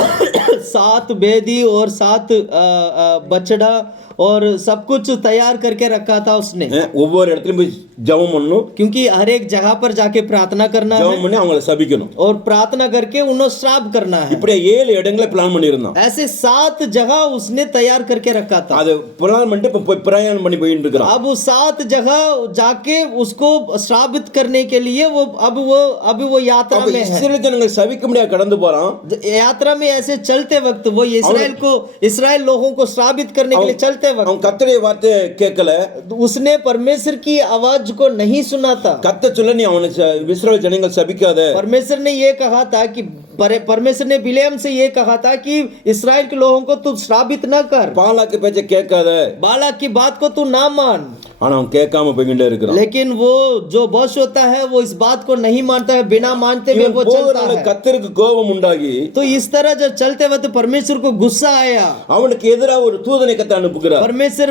7 बेदी और 7 बछड़ा और सब कुछ तैयार करके रखा था उसने, ஒவ்வொரு இடத்துலயும் போய் ஜெபம் பண்ணணும். क्योंकि हर एक जगह पर जाके प्रार्थना करना है ஜெபம் பண்ணி அவங்களை சபிக்கணும். और प्रार्थना करके उन्हें श्राप करना है। இப்படி 7 இடங்களை பிளான் பண்ணியிருந்தான். ऐसे 7 जगह उसने तैयार करके रखा था। அது பிளான் பண்ணிட்டு இப்ப போய் பிரயாணம் பண்ணி போயிட்டு இருக்கிறான். अब 7 जगह जाके उसको श्रापित करने के लिए अब वो यात्रा में है। இஸ்ரவேல் ஜனங்களை சபிக்க முடியாது கடந்து போறான். यात्रा में ऐसे चलते वक्त वो इस्राएल लोगों को श्रापित करने के लिए चलते அவன் वक्त கர்த்தருடைய வார்த்தை கேட்கல. उसने परमेश्वर की आवाज को नहीं सुना था। கர்த்தர் சொல்ல நீ அவனை இஸ்ரவேல் ஜனங்களை சபிக்காத. परमेश्वर ने ये कहा था कि परमेश्वर ने बिलेयम से ये कहा था कि इस्राएल के लोगों को तू श्रापित न कर, பாலாக்கு பேச்ச கேட்காத. बालाक की बात को तू ना मान। ஆனா அவன் கேட்காம போய்கிட்டே இருக்கிறான். लेकिन वो जो बॉस होता है वो इस बात को नहीं मानता है, बिना मानते हुए वो चलता है। கர்த்தருக்கு கோபம் உண்டாகி तो इस तरह जब चलते वक्त परमेश्वर को गुस्सा आया, அவனுக்கு எதிராக ஒரு தூதனை கர்த்தர் அனுப்புகிறார். परमेश्वर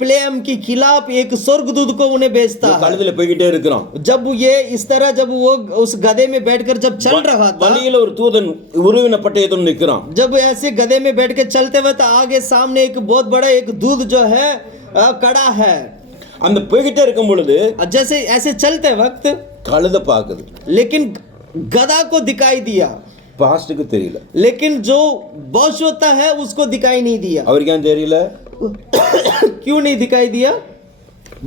पिलेयम के खिलाफ एक स्वर्गदूत को उन्हें भेजता है। கழுதையில போய்கிட்டே இருக்கிறான். जब वो उस गधे में बैठकर जब चल रहा था, வழியில ஒரு தூதன் உருவின பட்டயத்துடன் நிற்கிறான். जब ऐसे गधे में बैठ के चलते वक्त आगे सामने एक बहुत बड़ा एक दूध जो है कड़ा है। அந்த போய்கிட்டே இருக்கும் பொழுது जैसे ऐसे चलते वक्त கழுதை பாக்குது. लेकिन गधा को दिखाई दिया, பாஸ்டுக்கு தெரியல. लेकिन जो बॉस होता है उसको दिखाई नहीं दिया। அவருக்கு ஏன் தெரியல? क्यों नहीं दिखाई दिया?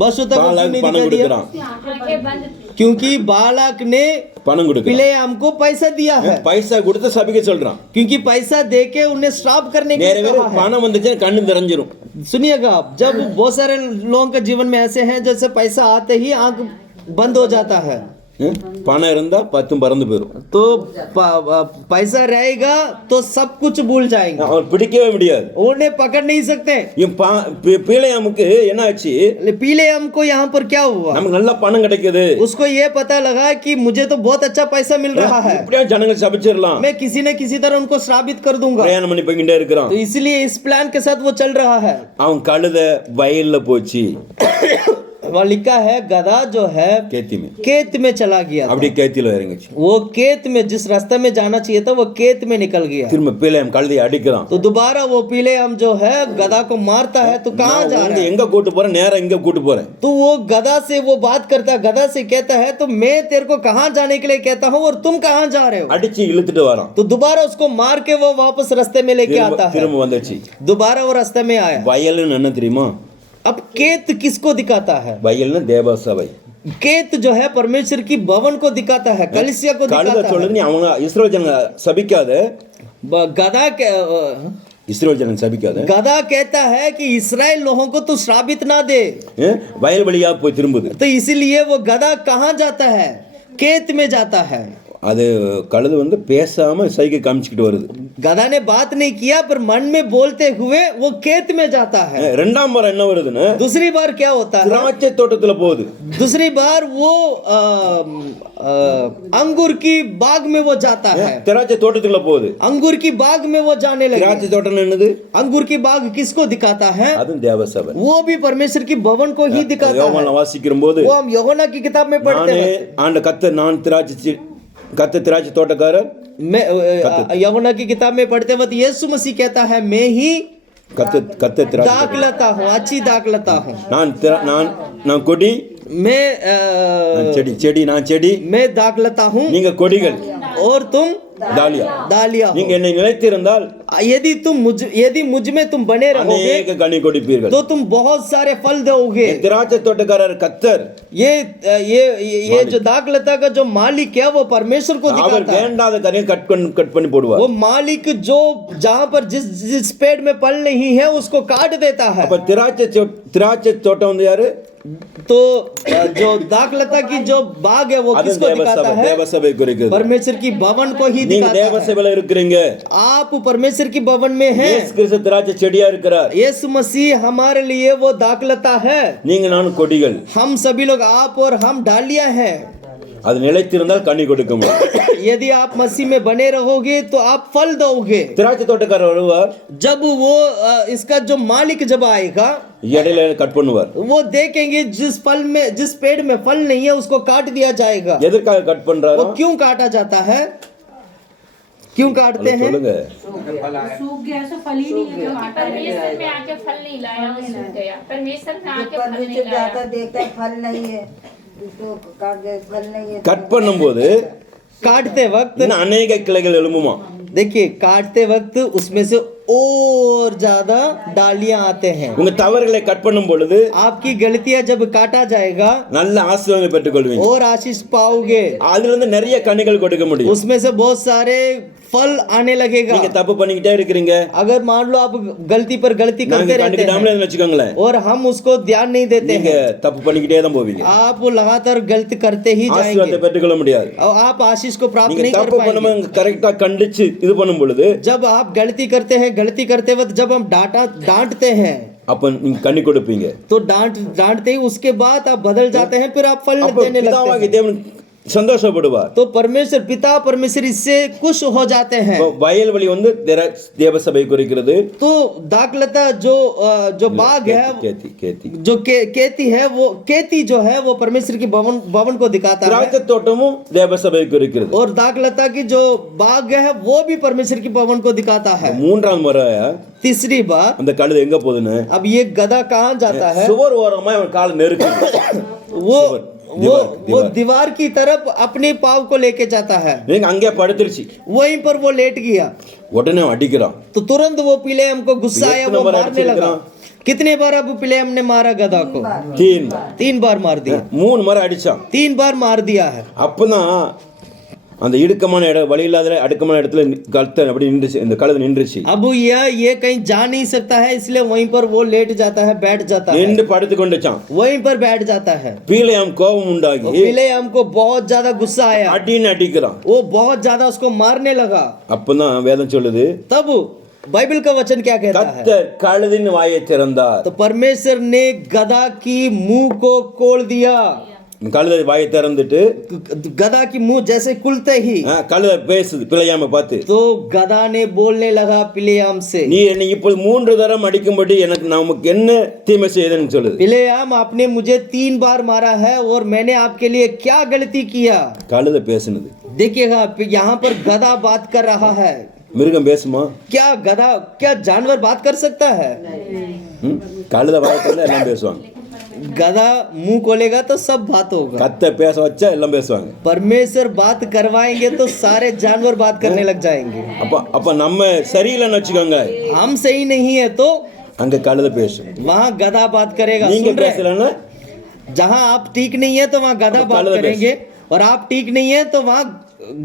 बॉस होता को क्यों பாலாக் नहीं பணம் दिखाई दिया? கொடுக்கறான். आंखें बंद थी। क्योंकि बालाक ने பணம் கொடுக்கறான். बिलेयाम को पैसा दिया है, பைசா கொடுத்து சபிக்க சொல்றான். क्योंकि पैसा देके उन्हें श्राप करने के लिए நேரவே कहा है। பணம் வந்துச்சுன்னா கண்ணு தெரிஞ்சிரும். सुनिएगा आप, जब बहुत सारे लोगों के जीवन में ऐसे हैं जैसे पैसा आते ही आंख बंद हो जाता है, பணம் இருந்தா 10 பறந்து போயிடும். तो पैसा रहेगा तो सब कुछ भूल जाएंगे, அவன் பிடிக்கவே முடியாது. उन्हें पकड़ नहीं सकते। பிலேயாமுக்கு என்ன ஆச்சு? पिलेयम को यहाँ पर क्या हुआ? நமக்கு நல்ல பணம் கிடைக்குது. उसको ये पता लगा कि मुझे तो बहुत अच्छा पैसा मिल रहा है, இப்படியே ஜனங்களை சபிச்சிரலாம். मैं किसी न किसी तरह उनको श्रापित कर दूंगा। பிரயாணம் பண்ணி போய்கிட்டே இருக்கிறான். तो इसलिए इस प्लान के साथ वो चल रहा है। அவன் கழுதை வயல்ல போச்சு. वहाँ लिखा है गधा जो है கேத்தி में खेत में चला गया था। அப்படி கேத்தில இறங்குச்சு वो खेत में जिस रास्ते में जाना चाहिए था वो खेत में निकल गया। திரும்ப பிள்ளையம் கழுதை அடிக்கிறான் तो दोबारा वो पीले हम जो है गधा को मारता है। तो कहाँ நான் जा உங்க रहा है? எங்க கூட்டு போறேன் நேரா இங்க கூட்டு போறேன் तो वो गधा से वो बात करता है, गधा से कहता है तो मैं तेरे को कहाँ जाने के लिए कहता हूँ और तुम कहाँ जा रहे हो। அடிச்சு இழுத்துட்டு வரான் तो दोबारा उसको मार के वो वापस रास्ते में लेके आता है। திரும்ப வந்துச்சு दोबारा वो रास्ते में आया। வயல்னு என்ன தெரியுமா अब खेत किसको दिखाता है? வயல்னு தேவ சபை खेत जो है परमेश्वर की भवन को दिखाता है, कलीसिया को கழுதை दिखाता है। சொல்லுது நீ அவங்க இஸ்ரேல் ஜனங்க சபிக்காத गधा இஸ்ரேல் ஜனங்க சபிக்காத गधा कहता है कि इस्राएल लोगों को तू श्रापित ना दे। வயல் வழியா போய் திரும்புது तो इसीलिए वो गधा कहाँ जाता है? खेत में जाता है। அது கழுது வந்து பேசாம சைகை காமிச்சுக்கிட்டு வருது गधा ने बात नहीं किया पर मन में बोलते हुए वो खेत में जाता है। ரெண்டாம் முறை என்ன வருதுன்னு दूसरी बार क्या होता है? திராட்சை தோட்டத்துல போகுது दूसरी बार वो अंगूर की बाग में वो जाता है। திராட்சை தோட்டத்துக்குள்ள போகுது अंगूर की बाग में वो जाने लगे। திராட்சை தோட்டம் என்னது अंगूर की बाग किसको दिखाता है? அதுவும் தேவ சபை वो भी परमेश्वर की भवन को ही दिखाता है। யோவான்ல வாசிக்கிற போது वो हम यूहन्ना की किताब में पढ़ते நானே हैं। ஆண்ட நான் திராட்சை தோட்டக்காரர் मैं यूहन्ना की किताब में पढ़ते वक्त यीशु मसीह कहता है मैं ही கத்த திராட்சை दाख लेता हूँ, अच्छी दाख लेता हूँ। நான் கொடி मैं செடி நான் செடி मैं दाख लेता हूँ நீங்க கொடிகள் और तुम தாலியா डालिया हो। நீங்க என்னை நிலைத்திருந்தால் यदि मुझ में तुम बने रहोगे அநேக கனி கொடுப்பீர்கள் तो तुम बहुत सारे फल दोगे। திராட்சை தோட்டக்காரர் கத்தர் ये जो दाखलता का जो मालिक है वो परमेश्वर को அவர் दिखाता है। வேண்டாத கனியை கட் பண்ணி போடுவார் वो मालिक जो जहाँ पर जिस पेड़ में फल नहीं है उसको काट देता है। அப்ப திராட்சை தோட்டம் வந்து யாரு तो जो दाखलता की जो बाग है वो அது किसको दिखाता है? தேவ சபை குறிக்குது परमेश्वर की भवन को ही நீங்க दिखाता தேவ है। சபையில இருக்கிறீங்க आप परमेश्वर की भवन में हैं। இயேசு கிறிஸ்து திராட்சை செடியா இருக்கிறார் यीशु मसीह हमारे लिए वो दाखलता है, நீங்க நானும் கொடிகள் हम सभी लोग आप और हम डालियां हैं। அது நிலைத்திருந்தால் கனி கொடுக்க முடியும் यदि आप मसीह में बने रहोगे तो आप फल दोगे। திராட்சை தோட்டக்காரர் வருவார் जब वो इसका जो मालिक जब आएगा இடையில கட் பண்ணுவார் वो देखेंगे जिस पेड़ में फल नहीं है उसको काट दिया जाएगा। எதற்காக கட் பண்றாரு वो क्यों काटा जाता है? क्यों काटते हैं? சொல்லுங்க सूख गया तो फल ही नहीं है जो आटा परमेश्वर में आके फल नहीं लाया वो सूख गया। परमेश्वर में आके फल नहीं परमेश्वर लाया। जाता देखता है फल नहीं है उसको काट दे, फल नहीं है கட் பண்ணும்போது काटते वक्त இன்னும் அநேக கிளைகள் எழும்புமா देखिए काटते वक्त उसमें से और ज्यादा डालियां आते हैं। உங்க தவறுகளை கட் பண்ணும் பொழுது आपकी गलतियां जब काटा जाएगा நல்ல ஆசீர்வாதம் பெற்றுக்கொள்வீங்க और आशीष पाओगे, அதுல இருந்து நிறைய கனிகள் கொடுக்க முடியும் उसमें से बहुत सारे फल आने लगेगा। நீங்க தப்பு பண்ணிக்கிட்டே இருக்கிறீங்க अगर मान लो आप गलती पर गलती நாங்க करते रहते கண்டுக்கிட்டாமலே हैं வச்சுக்கோங்களேன் और हम उसको ध्यान नहीं देते நீங்க हैं, தப்பு பண்ணிக்கிட்டே தான் போவீங்க आप लगातार गलती करते ही ஆசீர்வாதத்தை जाएंगे பெற்றுக்கொள்ள முடியாது और आप आशीष को प्राप्त நீங்க नहीं कर தப்பு पाएंगे। பண்ணும்போது கரெக்டா கண்டிச்சு இது பண்ணும் பொழுது जब आप गलती करते हैं, गलती करते वक्त जब हम डांटते हैं அப்ப நீங்க கனி கொடுப்பீங்க तो डांटते ही उसके बाद आप बदल जाते हैं, फिर आप फल அப்ப देने लगते பிதாவாகிய हैं। தேவன் சந்தோஷப்படுவார் तो परमेश्वर पिता परमेश्वर इससे खुश हो जाते हैं। இப்போ வயல்வெளி வந்து தேவ சபை குறிக்கிறது तो दाखलता जो बाग है கேத்தி जो केती है वो केती जो है वो परमेश्वर की भवन को दिखाता है திராட்சை தோட்டமும் தேவ சபை குறிக்கிறது और दाखलता की जो बाग है वो भी परमेश्वर की भवन को दिखाता है। மூன்றாம் முறை तीसरी बात, அந்த கழுதை எங்க போகுதுன்னு अब ये गधा कहाँ जाता है? சுவர் ஓரமா அவன் கால் நெருக்கு वो दीवार की तरफ अपने पाव को लेके जाता है, நீங்க அங்கே படுத்துருச்சு वहीं पर वो लेट गया। உடனே அவன் அடிக்கிறான் तो तुरंत वो पिले हमको गुस्सा आया, वो कितने बार मारने लगा। कितने बार अब पिले हमने मारा गधा को? 3 बार मार दिया। 3 முறை அடிச்சான் 3 बार मार दिया है। அப்பதான் அந்த இடுக்கமான இடம் வழி இல்லாத அடுக்கமான இடத்துல கழுத்தை அப்படி நின்றுச்சு, இந்த கழுதை நின்றுச்சு। अब ये कहीं जा नहीं सकता है इसलिए वहीं पर वो लेट जाता है, बैठ जाता है, நின்று படுத்து கொண்டுச்சான்। वहीं पर बैठ जाता है। பிலேயாம் கோபம் உண்டாகி पिले हमको बहुत ज्यादा गुस्सा आया, அடின்னு அடிக்கிறான்। वो बहुत ज्यादा उसको मारने लगा। அப்பதான் வேதம் சொல்லுது तब बाइबल का वचन क्या कहता है? கர்த்தர் கழுதின் வாயை திறந்தார்। तो परमेश्वर ने गधा की मुंह को खोल दिया। கழுதை வாயை திறந்துட்டு गधा की मुंह जैसे खुलते ही கழுதை பேசுது பிழையாம பார்த்து, तो गधा ने बोलने लगा पिलेयाम से, நீ என்னை இப்போது 3 தரம் அடிக்கும்படி எனக்கு நமக்கு என்ன தீமை செய்யுதுன்னு சொல்லுது. पिलेयाम आपने मुझे 3 बार मारा है और मैंने आपके लिए क्या गलती किया। கழுதை பேசுனது. देखिएगा यहाँ पर गधा बात कर रहा है। மிருகம் பேசுமா? क्या गधा, क्या जानवर बात कर सकता है? கழுதை வாயை திறந்தா எல்லாம் பேசுவாங்க. गधा मुंह खोलेगा तो सब बात होगा। கத்தை பேச வச்சா எல்லாம் பேசுவாங்க. परमेश्वर बात करवाएंगे तो सारे जानवर बात करने लग जाएंगे। அப்ப நம்ம சரியில்லைன்னு வச்சுக்கோங்க, हम सही नहीं है तो அங்க கழுதை பேசும். वहाँ गधा बात करेगा। நீங்க सुन रहे हैं? பேசலன்னா जहाँ आप ठीक नहीं है तो वहाँ गधा अब बात गधा करेंगे, और आप ठीक नहीं है तो वहाँ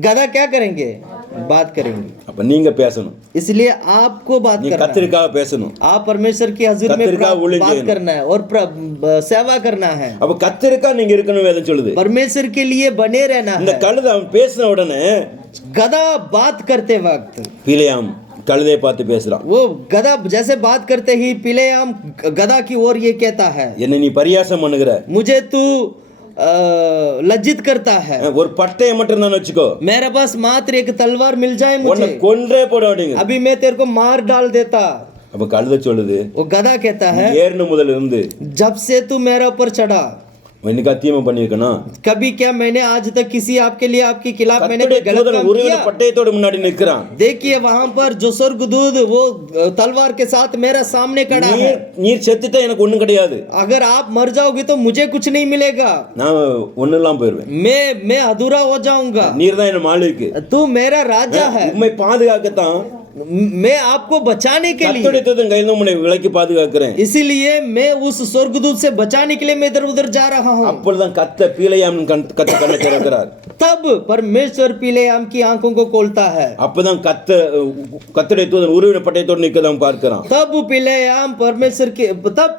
गधा क्या करेंगे? बात करेंगे। அப்ப நீங்க பேசணும். इसलिए आपको बात நீ करना है। கத்திரிக்காக பேசணும். आप परमेश्वर की हजूर में कत्रिका बोले बात जाए। करना है और सेवा करना है। அப்ப கத்திரிக்காய் நீங்க இருக்கணும் வேதம் சொல்லுது. परमेश्वर के लिए बने रहना இந்த है। கழுதை அவன் பேசின உடனே गधा बात करते वक्त பிழையாம் கழுதையை பார்த்து பேசுறான். वो गधा जैसे बात करते ही पिलेयाम गधा की ओर ये कहता है, என்ன நீ பரியாசம் பண்ணுகிற, मुझे तू लज्जित करता है। ஒரு பட்டையை மட்டும் தான் வச்சுக்கோ, मेरे पास मात्र एक तलवार मिल जाए உன்னை मुझे, கொன்றே போட அப்படிங்க. अभी मैं तेरे को मार डाल देता। அப்ப கழுதை சொல்லுது, वो गधा कहता है, ஏறின முதல்ல இருந்து जब से तू मेरे ऊपर चढ़ा, இன்னைக்கு அத்தியமா பண்ணிருக்கணும். कभी क्या मैंने आज तक किसी आपके लिए आपके खिलाफ मैंने कोई गलत काम உருவின किया? பட்டயத்தோட முன்னாடி நிற்கிறான். देखिए वहां पर जो स्वर्गदूत वो तलवार के साथ मेरा सामने खड़ा है। நீர் செத்துட்டா எனக்கு ஒண்ணும் கிடையாது, अगर आप मर जाओगे तो मुझे कुछ नहीं मिलेगा, நான் ஒண்ணு இல்லாம போயிருவேன். मैं अधूरा हो जाऊंगा। நீர் தான் என்ன மாளிகைக்கு, तू मेरा राजा है, உண்மை பாதுகாக்கத்தான் मैं आपको बचाने के लिए, கர்த்தருடைய தூதன் கையில உன்னை விலக்கி பாதுகாக்கிறேன். इसीलिए मैं उस स्वर्गदूत से बचाने के लिए मैं इधर उधर जा रहा हूँ। அப்பொழுதுதான் கத்த பிழையாம் கத்த கண்ணை திறக்கிறார். तब परमेश्वर पिलेयाम की आंखों को खोलता है। அப்பதான் கத்தருடைய தூதன் உருவின பட்டயத்தோடு நிற்கதான் பார்க்கிறான். तब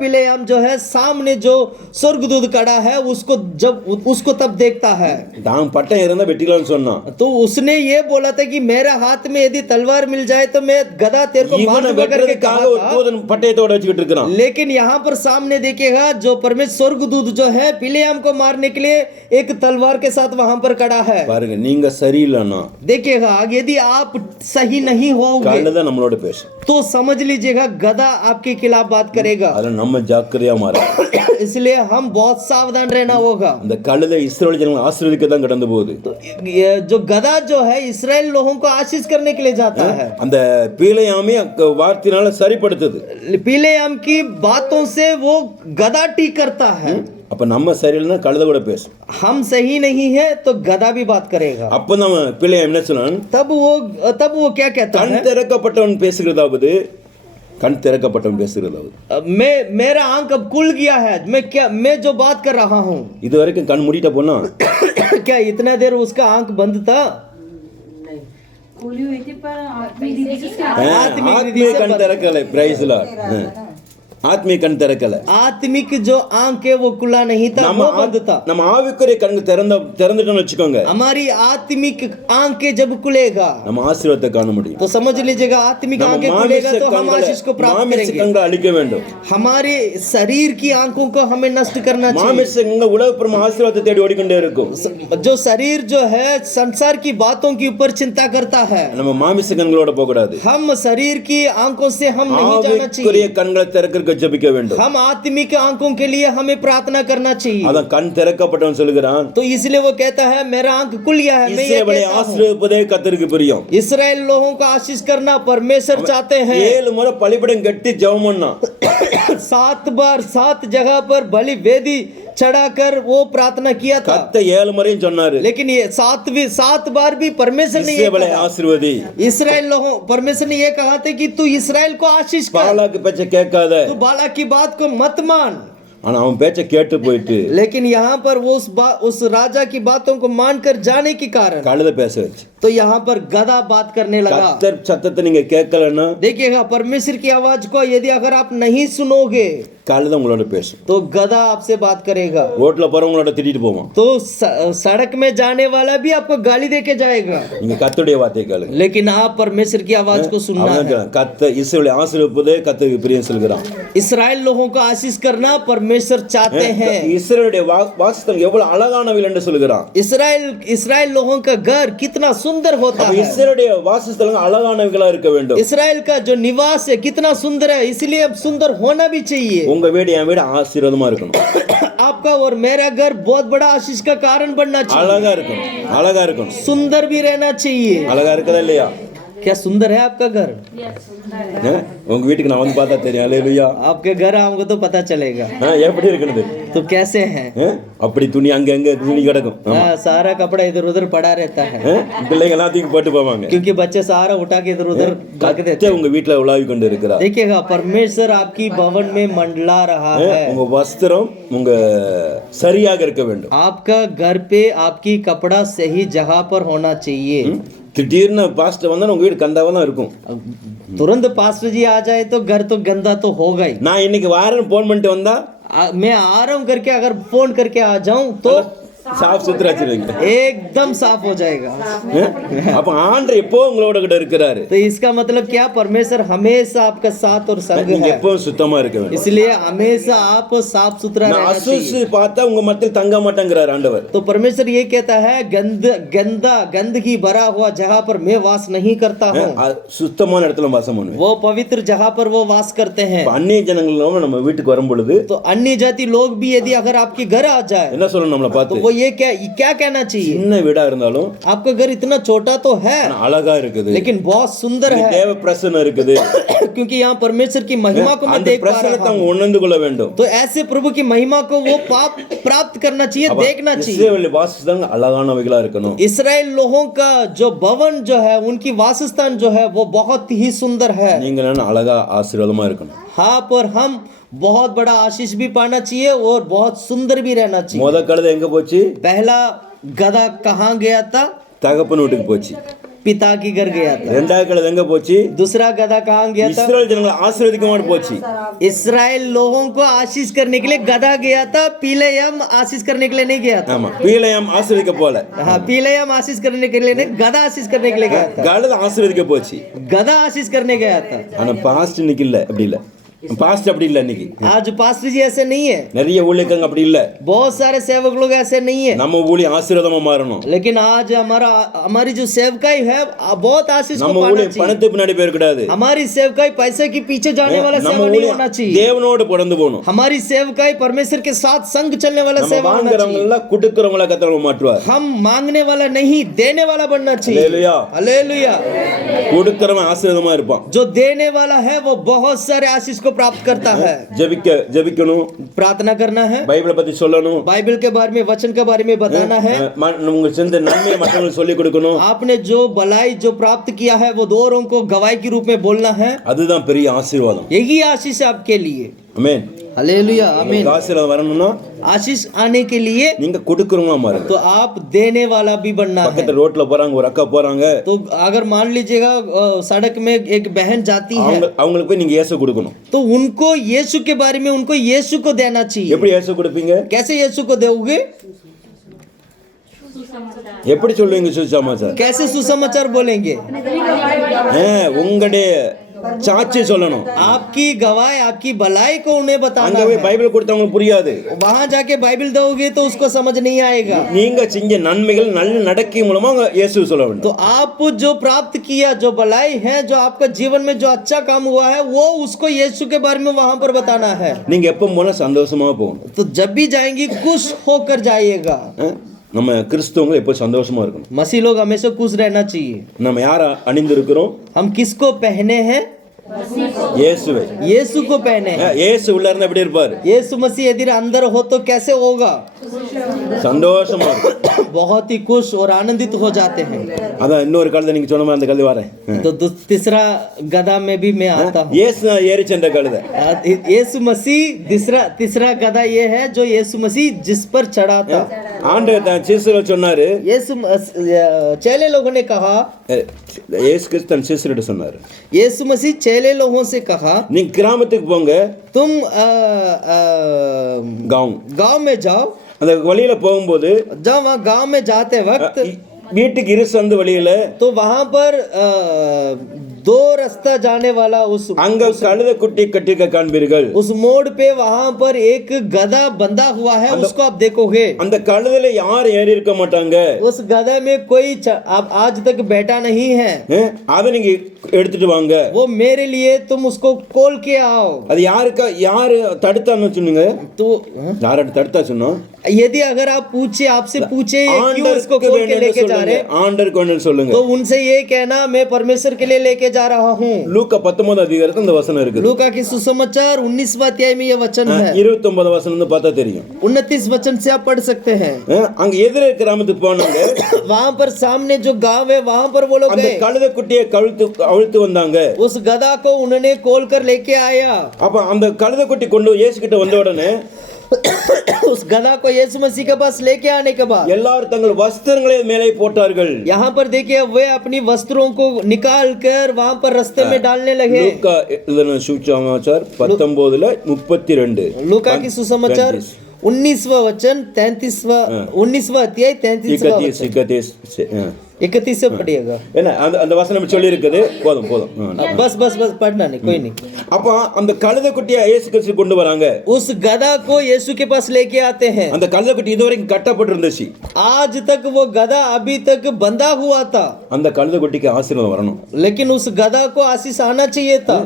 पिलेयाम जो है सामने जो स्वर्गदूत खड़ा है उसको तब देखता है। தான் பட்டயம் இருந்தா வெட்டிக்கலாம்னு சொன்னான். तो उसने ये बोला था कि मेरे हाथ में यदि तलवार मिल जाए तो मैं गधा तेरे को मार இவனை दूंगा करके வெட்டுறதுக்காக कहा ஒரு था। தூதன் பட்டயத்தோட வச்சுக்கிட்டு இருக்கிறான். लेकिन यहाँ पर सामने देखिएगा जो परमेश्वर स्वर्गदूत जो है पिलेयाम को मारने के लिए एक तलवार के साथ वहां पर खड़ा है। பாருங்க, நீங்க சரியில்லைன்னா देखिएगा यदि आप सही नहीं होगे கழுதை நம்மளோட பேசும். तो समझ लीजिएगा गधा आपके खिलाफ बात करेगा। அதுல நம்ம ஜாக்கிரதையா மாறணும். इसलिए हम बहुत सावधान रहना होगा। அந்த கழுதை இஸ்ரவேல் ஜனங்களை ஆசீர்வதிக்க தான் கடந்து போகுது. तो ये जो गधा जो है इसराइल लोगों को आशीष करने के लिए जाता है। அந்த பீலையாமே வார்த்தையினால சரிப்படுத்துது. पिलेयाम की बातों से वो गधा ठीक करता है। அப்ப நம்ம சரியில்லைன்னா கழுதை கூட பேசும். हम सही नहीं है तो गधा भी बात करेगा। அப்ப நம்ம பிள்ளையாம் என்ன சொன்னான், तब वो क्या कहता கண் है, திறக்கப்பட்டவன் பேசுகிறதாவது, கண் திறக்கப்பட்டவன் பேசுகிறதாவது. मेरा आंख अब खुल गया है, मैं जो बात कर रहा हूँ। இது வரைக்கும் கண் மூடிட்ட போனா क्या इतना देर उसका आंख बंद था? खुली हुई थी पर आत्मिक रीति से ஆத்மீக கண் திறக்கலை. Price Lord. ஆத்மீக கண் திறக்கல. आत्मिक जो आंख है वो खुला नहीं था, वो बंद था। நம்ம ஆவிக்குரிய கண் திறந்துட்டோம்னு வச்சுக்கோங்க, हमारी आत्मिक आंखें जब खुलेगा நம்ம ஆசீர்வாதத்தை காண முடியும். तो समझ लीजिएगा आत्मिक நம்ம आंखें खुलेगा तो हम आशीष को प्राप्त மாமிச करेंगे। கண்களை அழிக்க வேண்டும். हमारे शरीर की आंखों को हमें नष्ट करना चाहिए। மாமிச கண்கள் உலகப்புறம் ஆசீர்வாதத்தை தேடி ஓடிக்கொண்டே இருக்கும். जो शरीर जो है संसार की बातों के ऊपर चिंता करता है, நம்ம மாமிச கண்களோட போக கூடாது. हम शरीर की आंखों से हम नहीं जाना ஆவிக்குரிய चाहिए। கண்களை திறக்க ஜெபிக்க வேண்டும். हम आत्मिक आंखों के लिए हमें प्रार्थना करना चाहिए। அதான் கண் திறக்கப்பட்டவன் சொல்லுகிறான், तो इसलिए वो कहता है मेरा आंख खुल गया है। मैं ये இஸ்ரவேலை कहता हूं, ஆசீர்வதிப்பதே கர்த்தருக்கு பிரியம். इसराइल लोगों को आशीष करना परमेश्वर चाहते हैं। 7 முறை பலிபீடம் கட்டி ஜெபம் பண்ணான். 7 बार 7 जगह पर बलि वेदी चढ़ाकर वो प्रार्थना किया था। கர்த்தர் 7 முறையும் சொன்னாரு, लेकिन ये 7 बार भी परमेश्वर ने ये இஸ்ரவேலை कहा, ஆசீர்வதி. इसराइल लोगों परमेश्वर ने ये कहा था कि तू इसराइल को आशीष कर, பாலாக்கு பேச்ச கேட்காத. तू बाला की बात को मत मान। ஆனா அவன் பேச்ச கேட்டு போயிட்டு लेकिन यहाँ पर वो उस राजा की बातों को मानकर जाने के कारण கழுதை பேச வச்சு. तो यहाँ पर गधा बात करने लगा। கர்த்தர் சத்தத்தை நீங்க கேட்கலன்னா देखिएगा परमेश्वर की आवाज को यदि अगर आप नहीं सुनोगे, காலையில் தான் உங்களோட பேசும். तो गधा आपसे बात करेगा. ரோட்டில் போகிறவங்களோட திட்டிட்டு போவான். तो सड़क में जाने वाला भी आपको गाली दे के जाएगा. நீங்கள் கர்த்தருடைய வார்த்தையை கேளுங்க. लेकिन आप परमेश्वर की आवाज को सुनना है. கர்த்தர் இஸ்ரவேலை ஆசீர்வதிப்பதே கர்த்தருக்கு பிரியம் சொல்கிறான். इस्राएल लोगों को आशीष करना परमेश्वर चाहते हैं. இஸ்ரவேலுடைய வாசஸ்தலம் எவ்வளவு அழகானவை என்று சொல்கிறான். इस्राएल लोगों का घर कितना सुंदर होता है. இஸ்ரவேலுடைய வாசஸ்தலம் அழகானவைகளா இருக்க வேண்டும். इस्राएल का जो निवास है कितना सुंदर है, इसलिए अब सुंदर होना भी चाहिए. உங்க வீடு என் வீடு ஆசீர்வாதமா இருக்கணும். आपका और मेरा घर बहुत बड़ा आशीष का कारण बनना चाहिए. அழகா இருக்கணும், அழகா இருக்கணும். सुंदर भी रहना चाहिए. அழகா இருக்கதா இல்லையா? क्या सुंदर है आपका घर? உங்க வீட்டுக்கு நான் வந்து பார்த்தா தெரியும். அல்லேலூயா. आपके घर हमको तो पता चलेगा. எப்படி இருக்குது? तो कैसे हैं? அப்படி துணி அங்க அங்க துணி கிடக்கும். सारा कपड़ा इधर उधर पड़ा रहता है. பிள்ளைங்க எல்லாத்தையும் போட்டு போவாங்க. क्योंकि बच्चे सारा उठा के इधर उधर रख देते हैं. உங்க வீட்டுல உலாவி கொண்டு இருக்கிறார். देखिएगा परमेश्वर आपकी भवन में मंडला रहा है. உங்க வஸ்திரம் உங்க சரியாக இருக்க வேண்டும். आपका घर पे आपकी कपड़ा सही जगह पर होना चाहिए. திடீர்னு பாஸ்டர் வந்தா உங்க வீடு கந்தாவா தான் இருக்கும். तुरंत पास्टर जी आ जाए तो घर तो गंदा तो होगा ही. நான் இன்னைக்கு வாரேன்னு போன் பண்ணிட்டு வந்தா मैं आ रहा हूँ करके अगर फोन करके आ जाऊं तो சாஃப் சுத்தரா வச்சிருவீங்க. एकदम साफ हो जाएगा. அப்ப ஆண்டவர் எப்போ உங்களோட கிட்ட இருக்கிறாரு. तो इसका मतलब क्या, परमेश्वर हमेशा आपका साथ और संग நீங்க है. எப்பவும் சுத்தமா இருக்க வேண்டும். इसलिए हमेशा आप साफ सुथरा நான் रहना चाहिए. அசுசு பார்த்தா உங்க மத்தியில் தங்க மாட்டேங்கிறார் ஆண்டவர். तो परमेश्वर ये कहता है गंदगी भरा हुआ जगह पर मैं वास नहीं करता हूँ. சுத்தமான இடத்துல வாசம் பண்ணுவேன். वो पवित्र जगह पर वो वास करते हैं. அந்நிய ஜனங்களும் நம்ம வீட்டுக்கு வரும் பொழுது तो अन्य जाति लोग भी यदि अगर आपके घर आ जाए என்ன சொல்லணும் நம்மளை तो பார்த்து? वो ये क्या कहना चाहिए? சின்ன வீடா இருந்தாலும் आपका घर इतना छोटा तो है அழகா இருக்குது. लेकिन बहुत सुंदर है. தேவ பிரசன்னம் இருக்குது. क्योंकि यहाँ परमेश्वर की महिमा को मैं அந்த देख पा பிரசன்னத்தை रहा அவங்க हूँ. உணர்ந்து கொள்ள வேண்டும். तो ऐसे प्रभु की महिमा को वो प्राप्त करना चाहिए, देखना चाहिए. இஸ்ரவேல் வாசஸ்தலம் அழகானவைகளா இருக்கணும். इसराइल लोगों का जो भवन जो है, उनकी वासस्थान जो है वो बहुत ही सुंदर है. நீங்க அழகா ஆசீர்வாதமா இருக்கணும். हाँ, पर हम बहुत बड़ा आशीष भी पाना चाहिए और बहुत सुंदर भी रहना चाहिए. முத கழுதை எங்க போச்சு? पहला गधा कहाँ गया था? தகப்பன் வீட்டுக்கு போச்சு. पिता की घर गया था. ரெண்டாவது கழுதை எங்க போச்சு? दूसरा गधा कहाँ गया था? இஸ்ரவேல் ஜனங்களை ஆசீர்வதிக்க மாட்டு போச்சு. इसराइल लोगों को आशीष करने के लिए गधा गया था, पीलेयम आशीष करने के लिए नहीं गया था. ஆமா, பீலையம் ஆசீர்வதிக்க போல. हाँ, पीलेयम आशीष करने के लिए नहीं, गधा आशीष करने के लिए गया था. கழுதை ஆசீர்வதிக்க போச்சு. गधा आशीष करने गया था. ஆனா பாஸ்ட் இன்னைக்கு இல்ல, அப்படி இல்ல. பாஸ்ட் அப்படி இல்ல இன்னைக்கு. आज पास्टर जी ऐसे नहीं है. நிறைய ஊழியக்காரங்க அப்படி இல்ல. बहुत सारे सेवक लोग ऐसे नहीं है. நம்ம ஊழியம் ஆசீர்வாதமா மாறணும். लेकिन आज हमारी जो सेवकाई है बहुत आशीष को நம்ம पाना ஊழியம் चाहिए. பணத்துக்கு பின்னாடி போய் கூடாது. हमारी सेवकाई पैसे के पीछे जाने वाला நம்ம सेवा नहीं ஊழியம் होना चाहिए. தேவனோடு படந்து போகணும். हमारी सेवकाई परमेश्वर के साथ संग चलने वाला நம்ம सेवा होना வாங்குறவங்க चाहिए. எல்லாம் கொடுக்கறவங்கள கத்தரவங்க மாட்டுவார். हम मांगने वाला नहीं, देने वाला बनना चाहिए. हालेलुया. हालेलुया. கொடுக்கறவன் ஆசீர்வாதமா இருப்பான். जो देने वाला है वो बहुत सारे आशीष को प्राप्त करता है. ஜெபிக்கணும், प्रार्थना करना है, பைபிளை பத்தி சொல்லணும், बाइबल के बारे में, वचन के बारे में बताना है. உங்க சிந்த நன்மையை மற்றவங்களுக்கு சொல்லிக் கொடுக்கணும். आपने जो भलाई जो प्राप्त किया है वो दोनों को गवाही के रूप में बोलना है. அதுதான் பெரிய ஆசீர்வாதம். यही आशीष है आपके लिए. ஆமென். हालेलुया. आमीन. ஆசீர்வாதம் வரணும்னா आशीष आने के लिए நீங்க கொடுக்கறவங்களா மாறுங்க. तो आप देने वाला भी बनना है. பக்கத்துல ரோட்ல போறாங்க, ஒரு அக்கா போறாங்க, तो अगर मान लीजिएगा सड़क में एक बहन जाती है அவங்களுக்கு போய் நீங்க இயேசு கொடுக்கணும். तो उनको यीशु के बारे में उनको यीशु को देना चाहिए. எப்படி இயேசு கொடுப்பீங்க? कैसे यीशु को दोगे? எப்படி சொல்லுவீங்க சுசமாச்சார்? कैसे सुसमाचार बोलेंगे? உங்களுடைய சாட்சி சொல்லணும். आपकी गवाही, आपकी भलाई को उन्हें बताना அங்க போய் है. பைபிள் கொடுத்தவங்களுக்கு புரியாது. वहां जाके बाइबल दोगे तो उसको समझ नहीं आएगा. நீங்க செஞ்ச நன்மைகள் நல்ல நடக்கை மூலமா இயேசு சொல்ல வேண்டும். तो आप जो प्राप्त किया, जो भलाई है, जो आपका जीवन में जो अच्छा काम हुआ है, वो उसको यीशु के बारे में वहां पर बताना है. நீங்க எப்ப போனா சந்தோஷமா போகணும். तो जब भी जाएंगे खुश होकर जाइएगा. நம்ம கிறிஸ்தவங்க எப்போ சந்தோஷமா இருக்கணும். मसीह लोग हमेशा खुश रहना चाहिए. நம்ம யார அணிந்து இருக்கிறோம்? हम किसको पहने हैं? இயேசுவை. यीशु को पहने हैं. இயேசு உள்ள இருந்தா எப்படி இருப்பார்? यीशु मसीह यदि अंदर हो तो कैसे होगा? சந்தோஷமா இருக்கும். बहुत ही खुश और आनंदित हो जाते हैं। அதான் இன்னொரு கழுதை நீங்க சொன்ன மாதிரி அந்த கழுதை வரேன். तो तीसरा गधा में भी मैं आता हूँ। இயேசு ஏறி சென்ற கழுதை. यीशु मसीह तीसरा गधा ये है जो यीशु मसीह जिस पर चढ़ा था। ஆண்டவர் தான் சீசர்கள் சொன்னாரு, चेले लोगों ने कहा, இயேசு கிறிஸ்து தன் சீசர்கிட்ட சொன்னாரு, यीशु मसीह चेले लोगों से कहा, நீங்க கிராமத்துக்கு போங்க, तुम गांव में जाओ। அந்த வழியில போகும்போது जब वहाँ गांव में जाते वक्त வீட்டுக்கு இரு சந்து வழியில तो वहाँ पर 2 रास्ता जाने वाला அங்க கழுதை குட்டி கட்டிக்க காண்பீர்கள். उस मोड़ पे वहाँ पर एक गधा बंधा हुआ है, उसको आप देखोगे। அந்த கழுதையில யாரும் ஏறி இருக்க மாட்டாங்க. उस गधा में कोई आप आज तक बैठा नहीं है। அதை நீங்க எடுத்துட்டு வாங்க. वो मेरे लिए तुम उसको खोल के आओ। அது யாரு தடுத்தான்னு சொன்னீங்க? तो யாரு தடுத்தா சொன்னோம்? यदि अगर आप आपसे पूछे क्यों इसको खोल के लेके जा रहे, ஆண்டருக்கு வேணும்னு சொல்லுங்க. तो उनसे ये कहना मैं परमेश्वर के लिए लेके जा रहा हूँ। லூக்கா 19 அதிகாரத்துல இந்த வசனம் இருக்குது. लूका की सुसमाचार 19वां अध्याय में ये वचन है। 29 வசனம் பார்த்தா தெரியும். 29 वचन से आप पढ़ सकते हैं। அங்க எதிரே கிராமத்துக்கு போனாங்க. वहाँ पर सामने जो गांव है वहाँ पर वो लोग அந்த गए। கழுதை குட்டியை அவிழ்த்து வந்தாங்க. उस गधा को उन्होंने खोल कर लेके आया। அப்ப அந்த கழுதை குட்டி கொண்டு இயேசு கிட்ட வந்த உடனே उस गधा को यीशु मसीह के पास लेके आने के बाद எல்லாரும் தங்கள் வஸ்திரங்களை மேலே போட்டார்கள். यहाँ पर देखिए वे अपनी वस्त्रों को निकाल कर वहाँ पर रास्ते में डालने लगे। லூக்கா எழுதின சுவிசேஷம் 19:32. लूका की सुसमाचार 19वां वचन 19वां अध्याय 33वां वचन 31 से पढ़िएगा। என்ன அந்த வசனம் சொல்லி இருக்குது. போதும். बस पढ़ना नहीं, कोई नहीं। அப்ப அந்த கழுதை குட்டியை இயேசு கிறிஸ்து கொண்டு வராங்க. उस गधा को यीशु के पास लेके आते हैं। அந்த கழுதை குட்டி இதுவரைக்கும் கட்டப்பட்டிருந்துச்சு. आज तक वो गधा अभी तक बंधा हुआ था, அந்த கழுதை குட்டிக்கு ஆசீர்வாதம் வரணும். लेकिन उस गधा को आशीष आना चाहिए था।